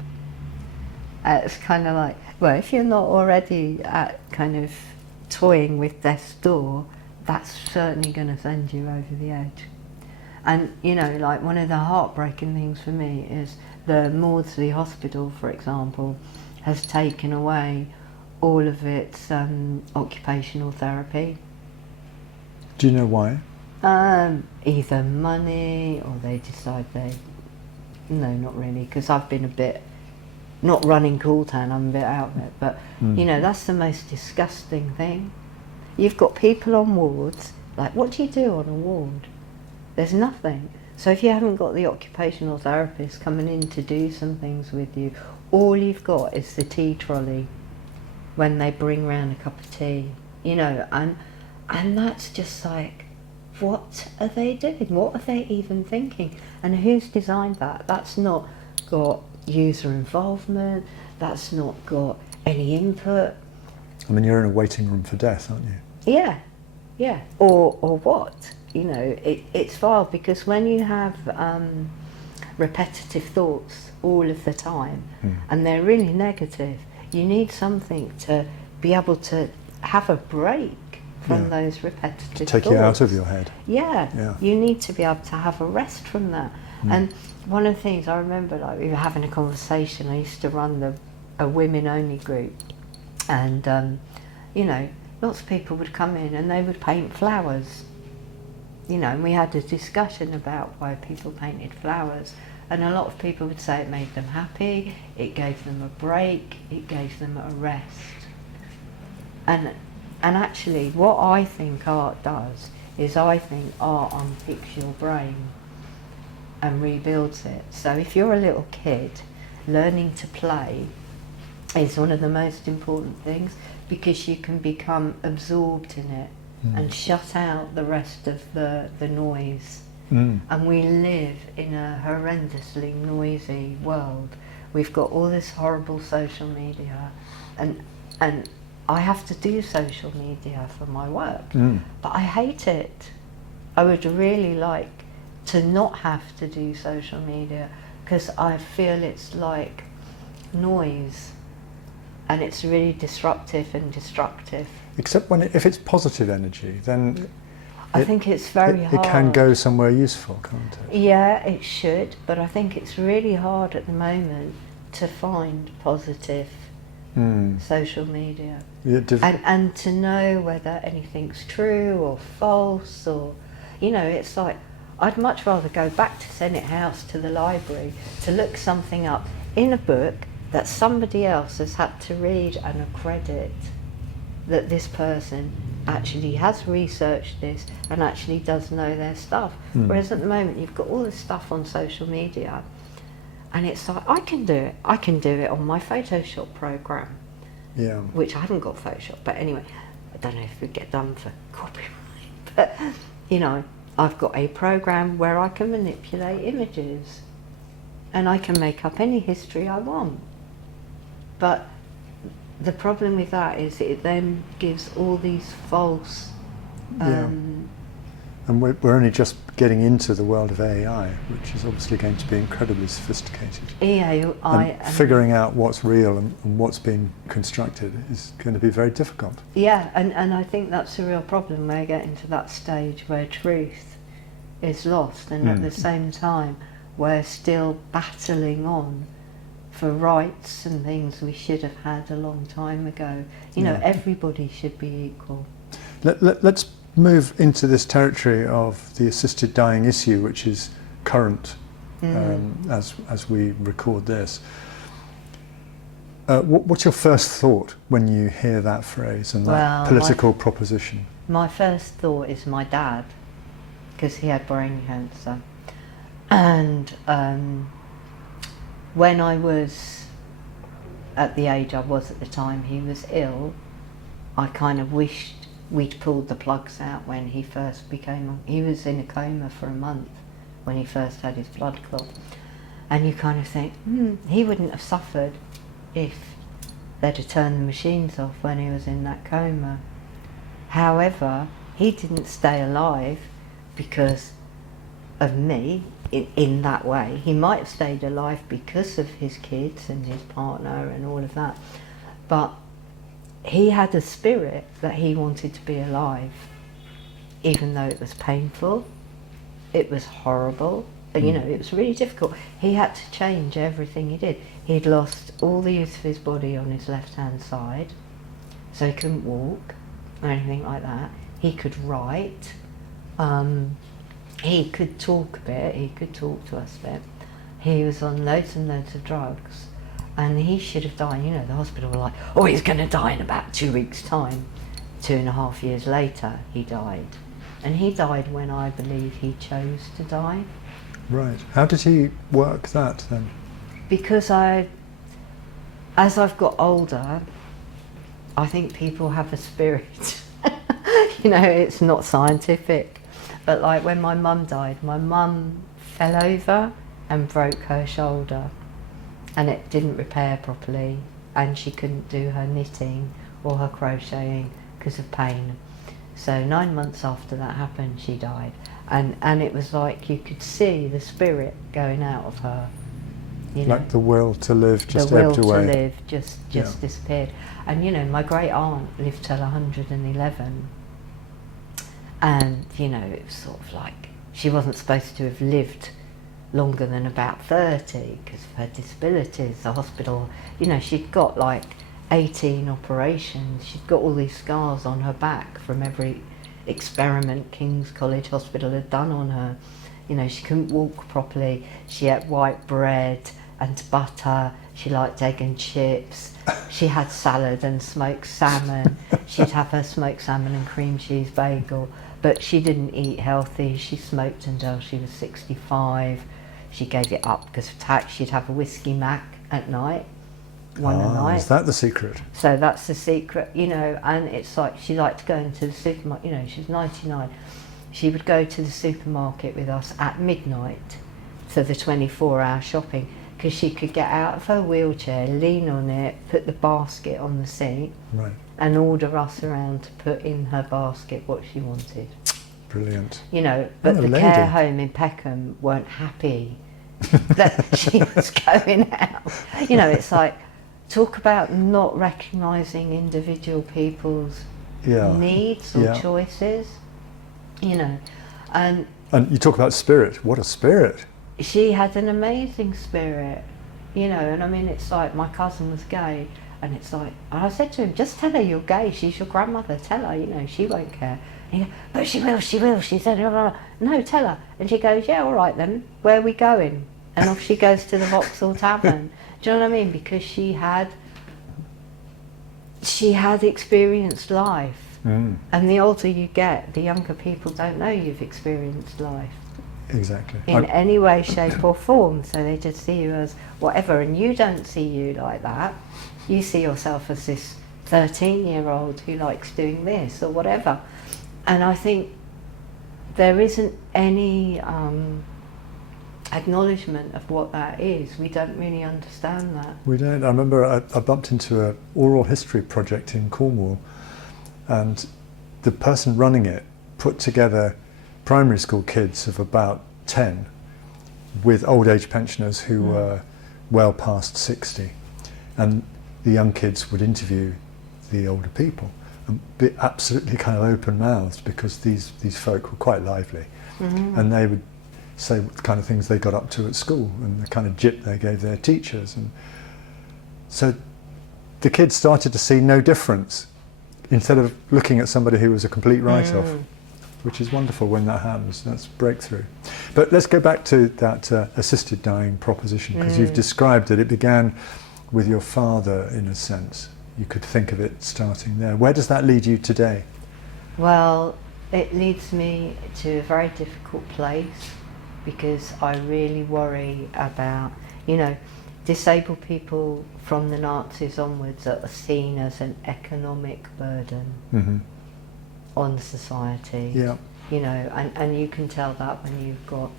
It's kind of like, well, if you're not already kind of toying with death's door, that's certainly going to send you over the edge. And, like one of the heartbreaking things for me is the Maudsley Hospital, for example, has taken away all of its occupational therapy. Do you know why? Either money or they decide no, not really, because I've been a bit, not running Cooltown, I'm a bit out of it, but that's the most disgusting thing. You've got people on wards, like what do you do on a ward? There's nothing. So if you haven't got the occupational therapist coming in to do some things with you, all you've got is the tea trolley when they bring round a cup of tea, and And that's just like, what are they doing? What are they even thinking? And who's designed that? That's not got user involvement, that's not got any input. I mean, you're in a waiting room for death, aren't you? Yeah, yeah. Or what? You know, it's vile, because when you have repetitive thoughts all of the time, and they're really negative, you need something to be able to have a break from those repetitive thoughts. Take you out of your head. Yeah, you need to be able to have a rest from that. And one of the things I remember, like, we were having a conversation. I used to run a women-only group, and you know, lots of people would come in and they would paint flowers. You know, and we had a discussion about why people painted flowers, and a lot of people would say it made them happy, it gave them a break, it gave them a rest. And actually, what I think art does is, I think art unpicks your brain and rebuilds it. So if you're a little kid, learning to play is one of the most important things, because you can become absorbed in it and shut out the rest of the noise. And we live in a horrendously noisy world. We've got all this horrible social media, and I have to do social media for my work, but I hate it. I would really like to not have to do social media, because I feel it's like noise, and it's really disruptive and destructive. Except if it's positive energy, then I think it's very hard. It can go somewhere useful, can't it? Yeah, it should, but I think it's really hard at the moment to find positive social media, and to know whether anything's true or false, or, you know, it's like, I'd much rather go back to Senate House, to the library, to look something up in a book that somebody else has had to read and accredit that this person actually has researched this and actually does know their stuff. Whereas at the moment you've got all this stuff on social media, and it's like, I can do it on my Photoshop program, which I haven't got Photoshop, but anyway, I don't know if we get done for copyright, but you know, I've got a program where I can manipulate images and I can make up any history I want. But the problem with that is it then gives all these false and we're only just getting into the world of AI, which is obviously going to be incredibly sophisticated. And figuring out what's real and what's being constructed is going to be very difficult. Yeah, and I think that's a real problem. We're getting to that stage where truth is lost, and at the same time we're still battling on for rights and things we should have had a long time ago. You know, everybody should be equal. Let's move into this territory of the assisted dying issue, which is current as we record this. What's your first thought when you hear that phrase and that political proposition? My first thought is my dad, because he had brain cancer, and when I was at the age I was at the time he was ill, I kind of wished we'd pulled the plugs out when he first he was in a coma for a month when he first had his blood clot. And you kind of think, he wouldn't have suffered if they'd have turned the machines off when he was in that coma. However, he didn't stay alive because of me in that way. He might have stayed alive because of his kids and his partner and all of that, but he had a spirit that he wanted to be alive, even though it was painful, it was horrible, you know, it was really difficult. He had to change everything he did. He'd lost all the use of his body on his left-hand side, so he couldn't walk or anything like that. He could write, he could talk a bit, he could talk to us a bit. He was on loads and loads of drugs, and he should have died. You know, the hospital were like, oh, he's going to die in about 2 weeks' time. 2.5 years later, he died. And he died when I believe he chose to die. Right. How did he work that then? Because as I've got older, I think people have a spirit. You know, it's not scientific. But like when my mum died, my mum fell over and broke her shoulder, and it didn't repair properly, and she couldn't do her knitting or her crocheting because of pain. So 9 months after that happened, she died. And it was like you could see the spirit going out of her. You know, like the will to live just the will ebbed away. to live just disappeared. And you know, my great aunt lived till 111, and you know, it was sort of like she wasn't supposed to have lived longer than about 30 because of her disabilities. The hospital, you know, she'd got like 18 operations. She'd got all these scars on her back from every experiment King's College Hospital had done on her. You know, she couldn't walk properly. She ate white bread and butter. She liked egg and chips. She had salad and smoked salmon. She'd have her smoked salmon and cream cheese bagel, but she didn't eat healthy. She smoked until she was 65. She gave it up because of tax. She'd have a whiskey mac at night, one a night. Is that the secret? So that's the secret, you know. And it's like she liked to go into the supermarket. You know, she's 99. She would go to the supermarket with us at midnight for the 24-hour shopping, because she could get out of her wheelchair, lean on it, put the basket on the seat, Right. and order us around to put in her basket what she wanted. Brilliant. You know, but What a the lady. care home in Peckham weren't happy that she was going out. You know, it's like, talk about not recognising individual people's needs or choices, you know. And you talk about spirit. What a spirit. she had an amazing spirit, you know. And I mean, it's like my cousin was gay, and it's like, and I said to him, just tell her you're gay, she's your grandmother, tell her, you know, she won't care. And he goes, but she will, she said, no, tell her. And she goes, yeah, all right then, where are we going? And off she goes to the Vauxhall Tavern. Do you know what I mean? Because she had experienced life. And the older you get, the younger people don't know you've experienced life. Exactly. In any way, shape or form. So they just see you as whatever, and you don't see you like that. You see yourself as this 13-year-old who likes doing this or whatever. And I think there isn't any acknowledgement of what that is. We don't really understand that. We don't. I remember I bumped into an oral history project in Cornwall, and the person running it put together primary school kids of about 10 with old age pensioners who were well past 60, and the young kids would interview the older people and be absolutely kind of open-mouthed, because these folk were quite lively, and they would say what kind of things they got up to at school and the kind of jip they gave their teachers. And so the kids started to see no difference, instead of looking at somebody who was a complete write-off, which is wonderful when that happens. That's breakthrough. But let's go back to that assisted dying proposition, because you've described it. It began with your father, in a sense. You could think of it starting there. Where does that lead you today? Well, it leads me to a very difficult place, because I really worry about, you know, disabled people from the Nazis onwards are seen as an economic burden on society. Yeah. You know, and you can tell that when you've got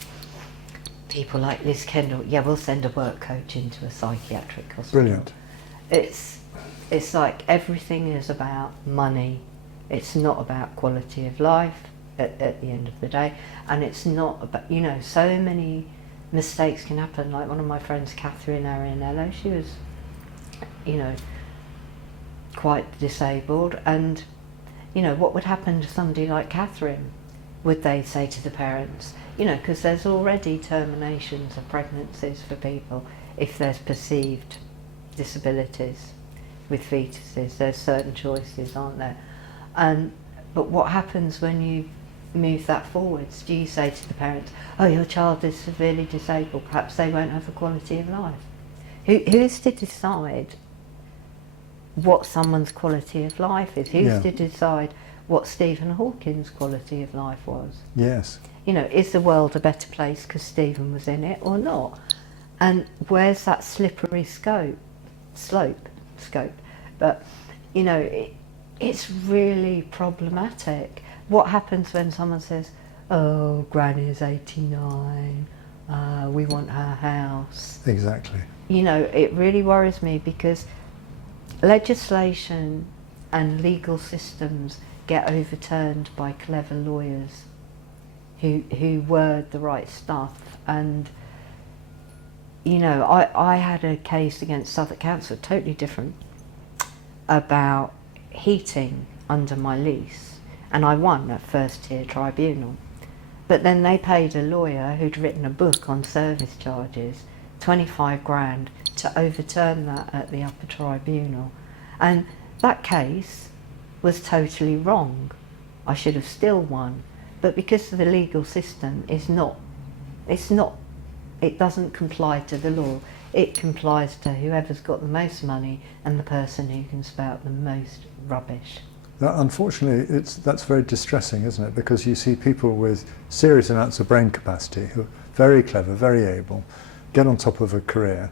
people like Liz Kendall. Yeah, we'll send a work coach into a psychiatric hospital. Brilliant. It's like everything is about money. It's not about quality of life at the end of the day, and it's not about, you know, so many mistakes can happen. Like one of my friends, Catherine Arianello, she was, you know, quite disabled, and you know, what would happen to somebody like Catherine? Would they say to the parents, you know, because there's already terminations of pregnancies for people if there's perceived disabilities with fetuses. There's certain choices, aren't there? But what happens when you move that forwards? Do you say to the parents, oh, your child is severely disabled, perhaps they won't have a quality of life? Who's to decide what someone's quality of life is? Who's to decide what Stephen Hawking's quality of life was? Yes. You know, is the world a better place because Stephen was in it or not? And where's that slippery slope? But, you know, it's really problematic. what happens when someone says, oh, Granny's 89, we want her house? Exactly. You know, it really worries me because legislation and legal systems get overturned by clever lawyers who word the right stuff. And, you know, I had a case against Southwark Council, totally different, about heating under my lease, and I won at first tier tribunal. But then they paid a lawyer who'd written a book on service charges, 25 grand, to overturn that at the upper tribunal. And that case was totally wrong. I should have still won. But because the legal system is it doesn't comply to the law. It complies to whoever's got the most money and the person who can spout the most rubbish. Unfortunately, that's very distressing, isn't it? Because you see people with serious amounts of brain capacity who are very clever, very able, get on top of a career,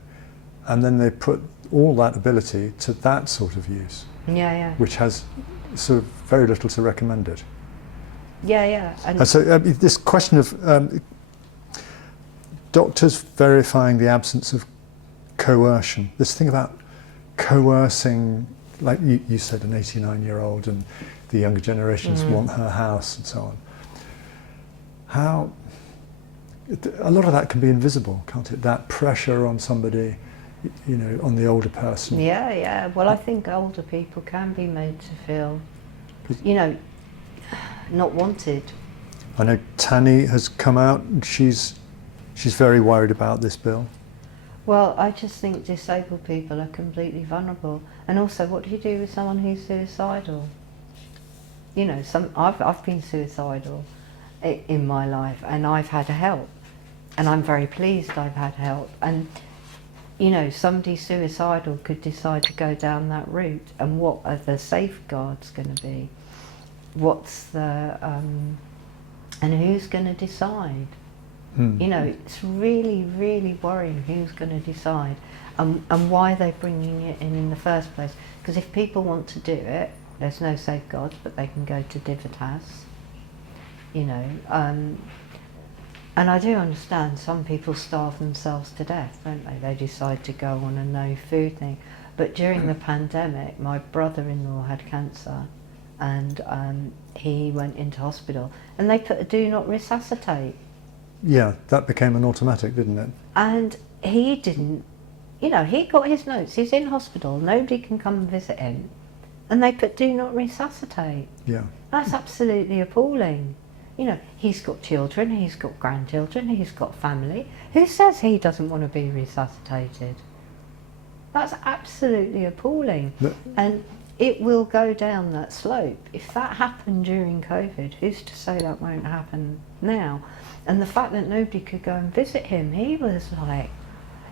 and then they put all that ability to that sort of use, which has sort of very little to recommend it. And so this question of doctors verifying the absence of coercion, this thing about coercing, like you said, an 89-year-old and the younger generations want her house and so on. How, a lot of that can be invisible, can't it? That pressure on somebody, you know, on the older person. Yeah. Well, I think older people can be made to feel, you know, not wanted. I know Tanny has come out and she's very worried about this bill. Well, I just think disabled people are completely vulnerable. And also, what do you do with someone who's suicidal? You know, I've been suicidal in my life, and I've had help. And I'm very pleased I've had help. And, you know, somebody suicidal could decide to go down that route. And what are the safeguards going to be? What's the... and who's going to decide? You know, it's really, really worrying who's going to decide and why they're bringing it in the first place. Because if people want to do it, there's no safeguards, but they can go to Divitas, you know. And I do understand some people starve themselves to death, don't they? They decide to go on a no food thing. But during the pandemic, my brother-in-law had cancer, and he went into hospital, and they put a do not resuscitate. Yeah, that became an automatic, didn't it? And he didn't, you know, he got his notes, he's in hospital, nobody can come and visit him, and they put do not resuscitate. Yeah. That's absolutely appalling. You know, he's got children, he's got grandchildren, he's got family. Who says he doesn't want to be resuscitated? That's absolutely appalling. And it will go down that slope. If that happened during COVID, who's to say that won't happen now? And the fact that nobody could go and visit him, he was like,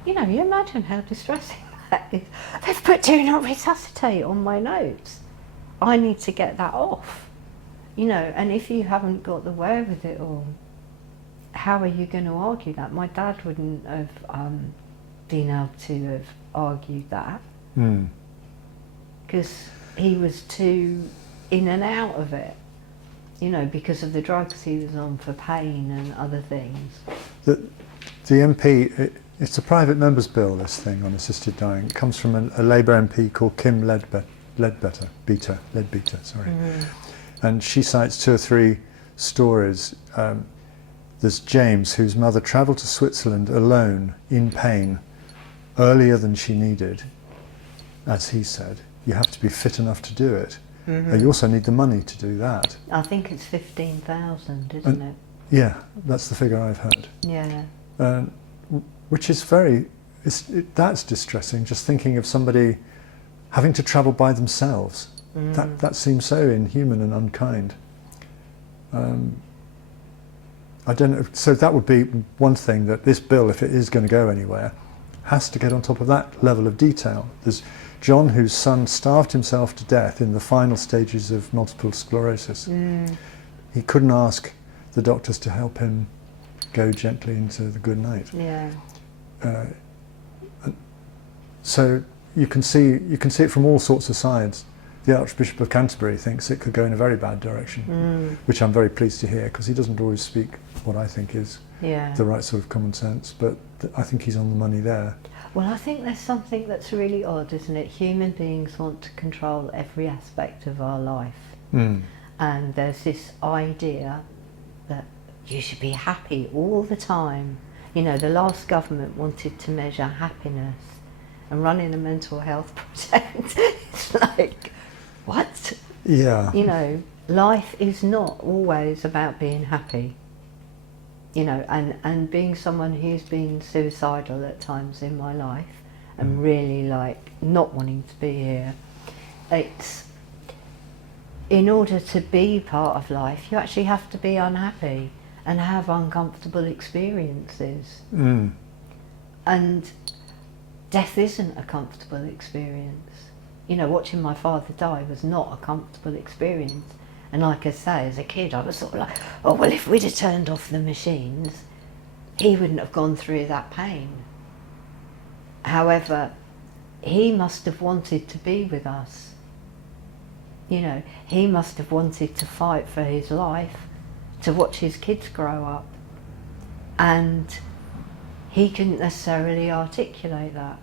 you know, you imagine how distressing that is. They've put do not resuscitate on my notes. I need to get that off. You know, and if you haven't got the wherewithal, how are you going to argue that? My dad wouldn't have been able to have argued that. Because he was too in and out of it. You know, because of the drugs he was on for pain and other things. The MP, it's a private member's bill, this thing on assisted dying. It comes from a Labour MP called Kim Leadbeater, sorry. And she cites 2 or 3 stories. There's James, whose mother travelled to Switzerland alone, in pain, earlier than she needed. As he said, you have to be fit enough to do it. You also need the money to do that. I think it's 15,000, isn't it? Yeah, that's the figure I've heard. Yeah. Which is that's distressing, just thinking of somebody having to travel by themselves. That seems so inhuman and unkind. I don't know, so that would be one thing, that this bill, if it is going to go anywhere, has to get on top of that level of detail. There's John, whose son starved himself to death in the final stages of multiple sclerosis. He couldn't ask the doctors to help him go gently into the good night. Yeah. So you can see it from all sorts of sides. the Archbishop of Canterbury thinks it could go in a very bad direction, which I'm very pleased to hear, because he doesn't always speak what I think is the right sort of common sense, but I think he's on the money there. Well, I think there's something that's really odd, isn't it? Human beings want to control every aspect of our life. And there's this idea that you should be happy all the time. You know, the last government wanted to measure happiness, and running a mental health project, it's like, what? Yeah. You know, life is not always about being happy. You know, and being someone who's been suicidal at times in my life and really like not wanting to be here, it's, in order to be part of life, you actually have to be unhappy and have uncomfortable experiences. And death isn't a comfortable experience. You know, watching my father die was not a comfortable experience. And like I say, as a kid, I was sort of like, oh, well, if we'd have turned off the machines, he wouldn't have gone through that pain. However, he must have wanted to be with us. You know, he must have wanted to fight for his life, to watch his kids grow up. And he couldn't necessarily articulate that.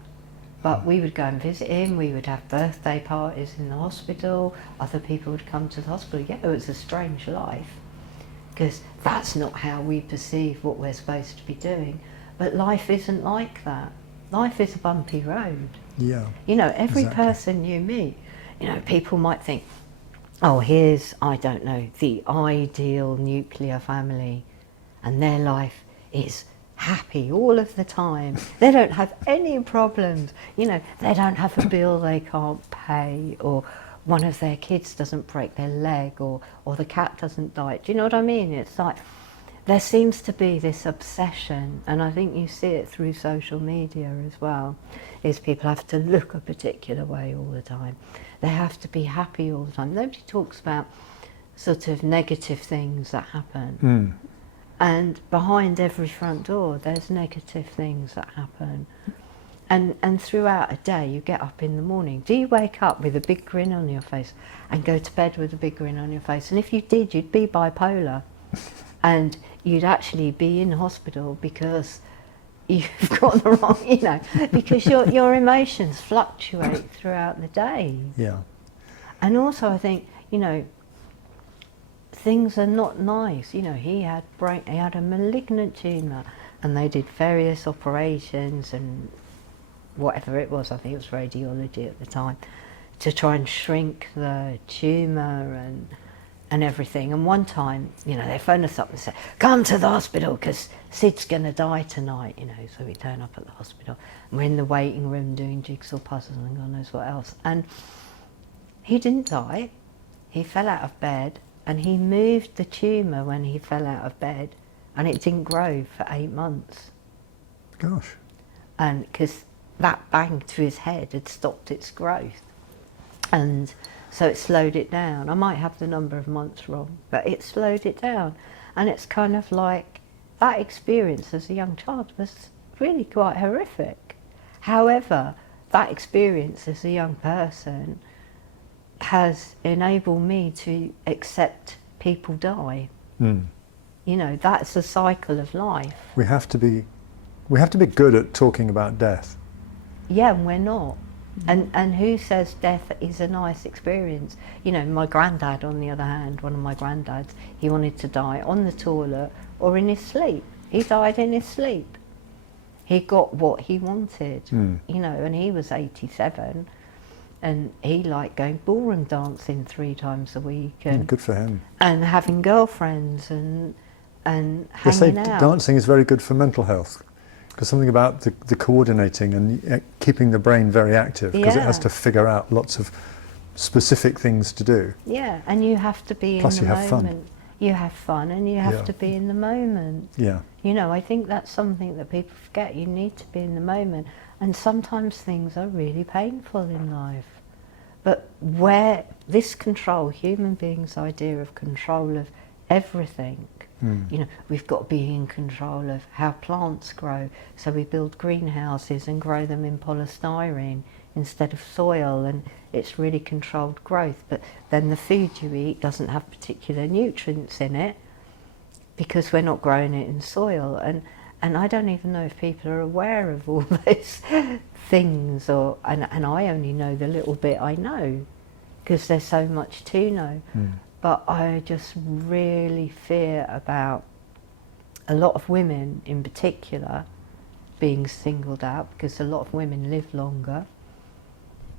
But we would go and visit him, we would have birthday parties in the hospital, other people would come to the hospital. Yeah, it was a strange life, because that's not how we perceive what we're supposed to be doing. But life isn't like that. Life is a bumpy road. Yeah. You know, every exactly. person you meet, you know, people might think, oh, here's, I don't know, the ideal nuclear family, and their life is happy all of the time. They don't have any problems. You know, they don't have a bill they can't pay, or one of their kids doesn't break their leg, or the cat doesn't die. Do you know what I mean? It's like, there seems to be this obsession, and I think you see it through social media as well, is people have to look a particular way all the time. They have to be happy all the time. Nobody talks about sort of negative things that happen. And behind every front door, there's negative things that happen. And throughout a day, you get up in the morning. Do you wake up with a big grin on your face and go to bed with a big grin on your face? And if you did, you'd be bipolar. And you'd actually be in hospital because you've got the wrong, you know, because your emotions fluctuate throughout the day. Yeah. And also, I think, you know, things are not nice. You know, he had a malignant tumour, and they did various operations and whatever it was, I think it was radiology at the time, to try and shrink the tumour and everything. And one time, you know, they phoned us up and said, come to the hospital because Sid's going to die tonight, you know. So we turn up at the hospital and we're in the waiting room doing jigsaw puzzles and God knows what else. And he didn't die. He fell out of bed, and he moved the tumour when he fell out of bed, and it didn't grow for 8 months. Gosh. And because that bang to his head had stopped its growth. And so it slowed it down. I might have the number of months wrong, but it slowed it down. And it's kind of like, that experience as a young child was really quite horrific. However, that experience as a young person has enabled me to accept people die. You know, that's the cycle of life. We have to be good at talking about death. Yeah, and we're not. And who says death is a nice experience? You know, my granddad, on the other hand, one of my granddads, he wanted to die on the toilet or in his sleep. He died in his sleep. He got what he wanted, you know, and he was 87, and he liked going ballroom dancing 3 times a week, and good for him. And having girlfriends and They hanging say out. dancing is very good for mental health, because something about the coordinating and keeping the brain very active, because it has to figure out lots of specific things to do. Yeah, and you have to be Plus in the you have moment. fun. You have fun, and you have to be in the moment. Yeah. You know, I think that's something that people forget. You need to be in the moment, and sometimes things are really painful in life. But where this control, human beings' idea of control of everything, you know, we've got to be in control of how plants grow, so we build greenhouses and grow them in polystyrene instead of soil, and it's really controlled growth. But then the food you eat doesn't have particular nutrients in it because we're not growing it in soil. And I don't even know if people are aware of all those things, and I only know the little bit I know because there's so much to know. But I just really fear about a lot of women in particular being singled out, because a lot of women live longer,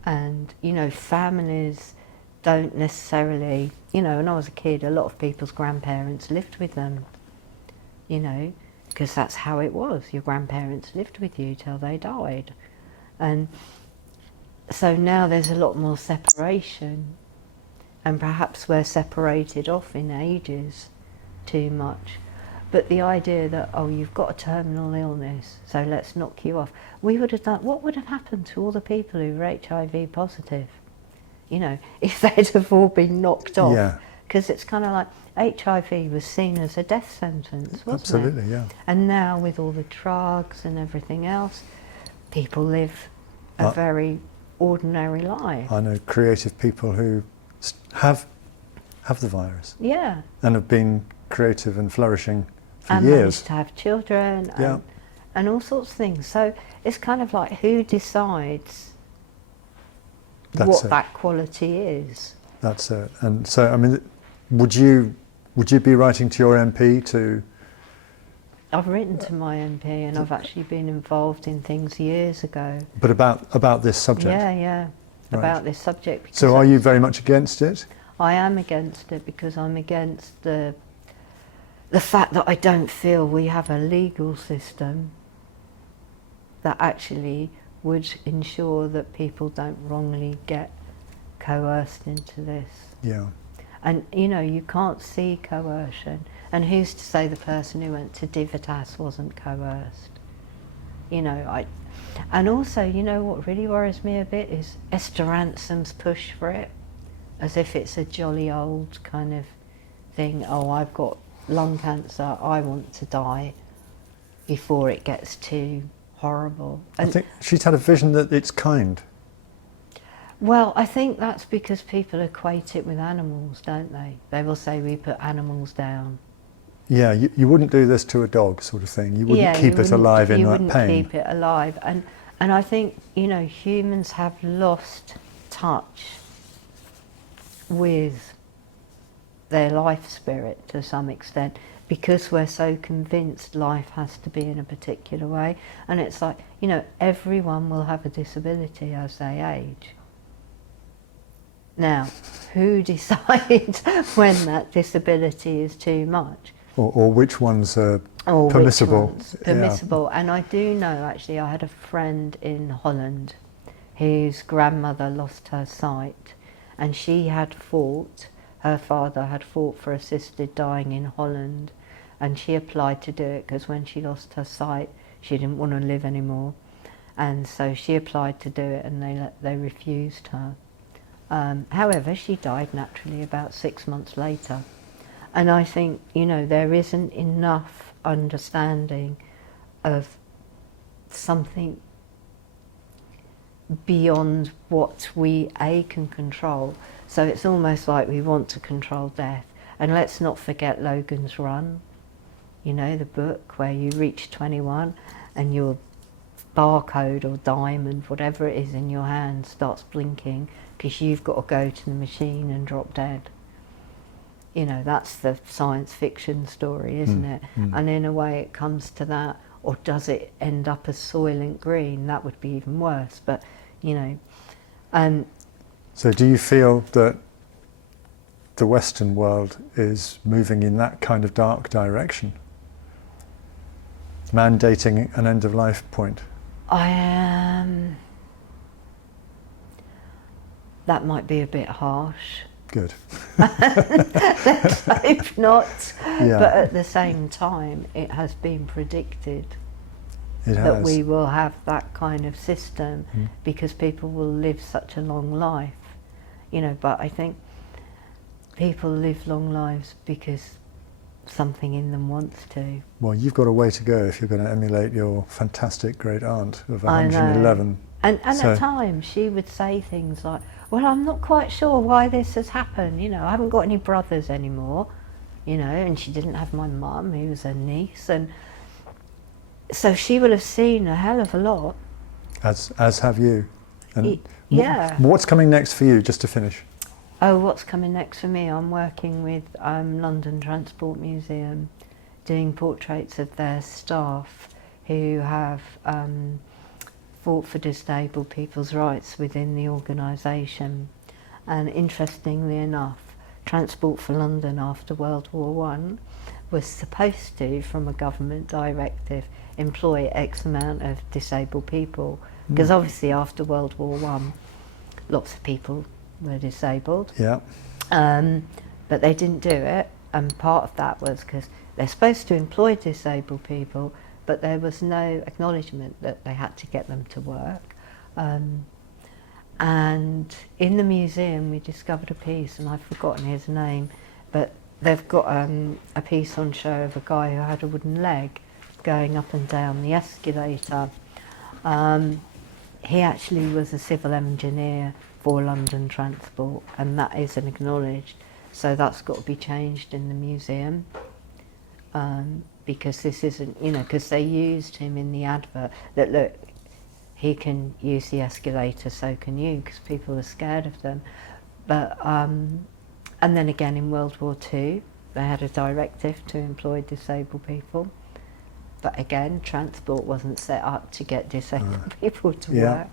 and you know, families don't necessarily, you know, when I was a kid, a lot of people's grandparents lived with them, you know, because that's how it was. Your grandparents lived with you till they died. And so now there's a lot more separation, and perhaps we're separated off in ages too much. But the idea that, oh, you've got a terminal illness, so let's knock you off. We would have done, what would have happened to all the people who were HIV positive? You know, if they'd have all been knocked off. Because it's kind of like HIV was seen as a death sentence, wasn't it? Absolutely, yeah. And now with all the drugs and everything else, people live a very ordinary life. I know creative people who have the virus. Yeah. And have been creative and flourishing for and years. Managed to have children and all sorts of things. So it's kind of like, who decides what that quality is? That's it. And so, I mean, would you be writing to your MP to? I've written to my MP, and I've actually been involved in things years ago. But about this subject? Yeah, right. About this subject. So are you very much against it? I am against it because I'm against the fact that I don't feel we have a legal system that actually would ensure that people don't wrongly get coerced into this. Yeah. And you know, you can't see coercion. And who's to say the person who went to Divitas wasn't coerced? You know, and also, you know what really worries me a bit is Esther Ransom's push for it, as if it's a jolly old kind of thing. Oh, I've got lung cancer, I want to die before it gets too horrible. And I think she's had a vision that it's kind. Well, I think that's because people equate it with animals, don't they? They will say we put animals down. Yeah, you wouldn't do this to a dog, sort of thing. You wouldn't keep it alive in that pain. You wouldn't keep it alive. And I think, you know, humans have lost touch with their life spirit to some extent, because we're so convinced life has to be in a particular way. And it's like, you know, everyone will have a disability as they age. Now, who decides when that disability is too much? Or which ones are permissible. Which ones permissible. Yeah. And I do know, actually, I had a friend in Holland whose grandmother lost her sight, and she had fought, her father had fought for assisted dying in Holland, and she applied to do it because when she lost her sight, she didn't want to live anymore. And so she applied to do it, and they refused her. However, she died naturally about 6 months later. And I think, you know, there isn't enough understanding of something beyond what we can control. So it's almost like we want to control death. And let's not forget Logan's Run, you know, the book where you reach 21 and your barcode or diamond, whatever it is in your hand, starts blinking because you've got to go to the machine and drop dead. You know, that's the science fiction story, isn't it? And in a way it comes to that. Or does it end up as Soylent Green? That would be even worse, but, you know. So do you feel that the Western world is moving in that kind of dark direction? Mandating an end-of-life point? That might be a bit harsh. Good. Let's hope not. Yeah. But at the same time, it has been predicted that we will have that kind of system because people will live such a long life. You know, but I think people live long lives because something in them wants to. Well, you've got a way to go if you're going to emulate your fantastic great aunt of 111. And So- at times she would say things like, well, I'm not quite sure why this has happened, you know, I haven't got any brothers anymore, you know, and she didn't have my mum, who was her niece, and so she will have seen a hell of a lot. As have you. And Yeah. What's coming next for you, just to finish? Oh, what's coming next for me? I'm working with London Transport Museum, doing portraits of their staff who have fought for disabled people's rights within the organisation. And interestingly enough, Transport for London after World War I was supposed to, from a government directive, employ X amount of disabled people. Because obviously after World War I, lots of people were disabled. Yeah. But they didn't do it, and part of that was because they're supposed to employ disabled people, but there was no acknowledgement that they had to get them to work. And in the museum we discovered a piece, and I've forgotten his name, but they've got a piece on show of a guy who had a wooden leg going up and down the escalator. He actually was a civil engineer for London Transport, and that isn't acknowledged, so that's got to be changed in the museum. Because this isn't, you know, because they used him in the advert that, look, he can use the escalator, so can you, because people are scared of them. But and then again in World War II they had a directive to employ disabled people, but again Transport wasn't set up to get disabled people to work.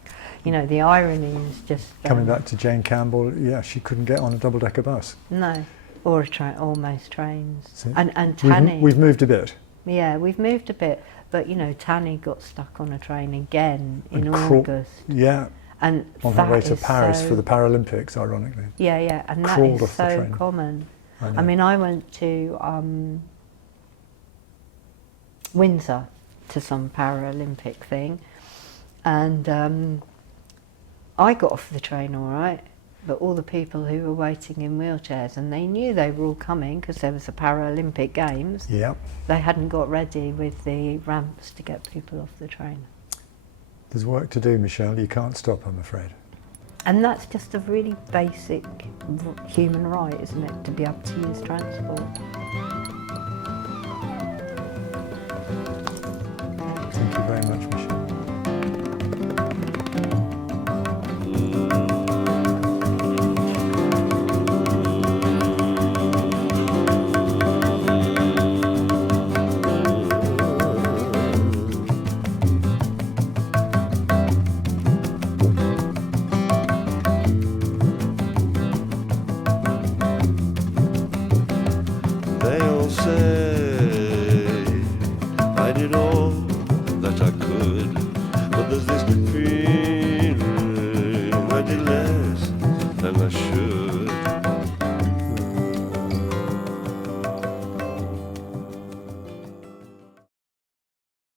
You know, the irony is just Coming back to Jane Campbell, yeah, she couldn't get on a double-decker bus. no, or almost trains. So And Tanny, we've moved a bit. yeah, we've moved a bit, but you know, Tanny got stuck on a train again in And August. Yeah, And on her that way to is Paris so, for the Paralympics, ironically. yeah, and that Crawled is off the so train. common. I know. I mean, I went to Windsor to some Paralympic thing, and I got off the train all right, but all the people who were waiting in wheelchairs, and they knew they were all coming because there was the Paralympic Games, Yeah. they hadn't got ready with the ramps to get people off the train. There's work to do, Michelle. You can't stop, I'm afraid. And that's just a really basic human right, isn't it, to be able to use transport. Thank you very much, Michelle. They all say I did all that I could, but there's this feeling I did less than I should.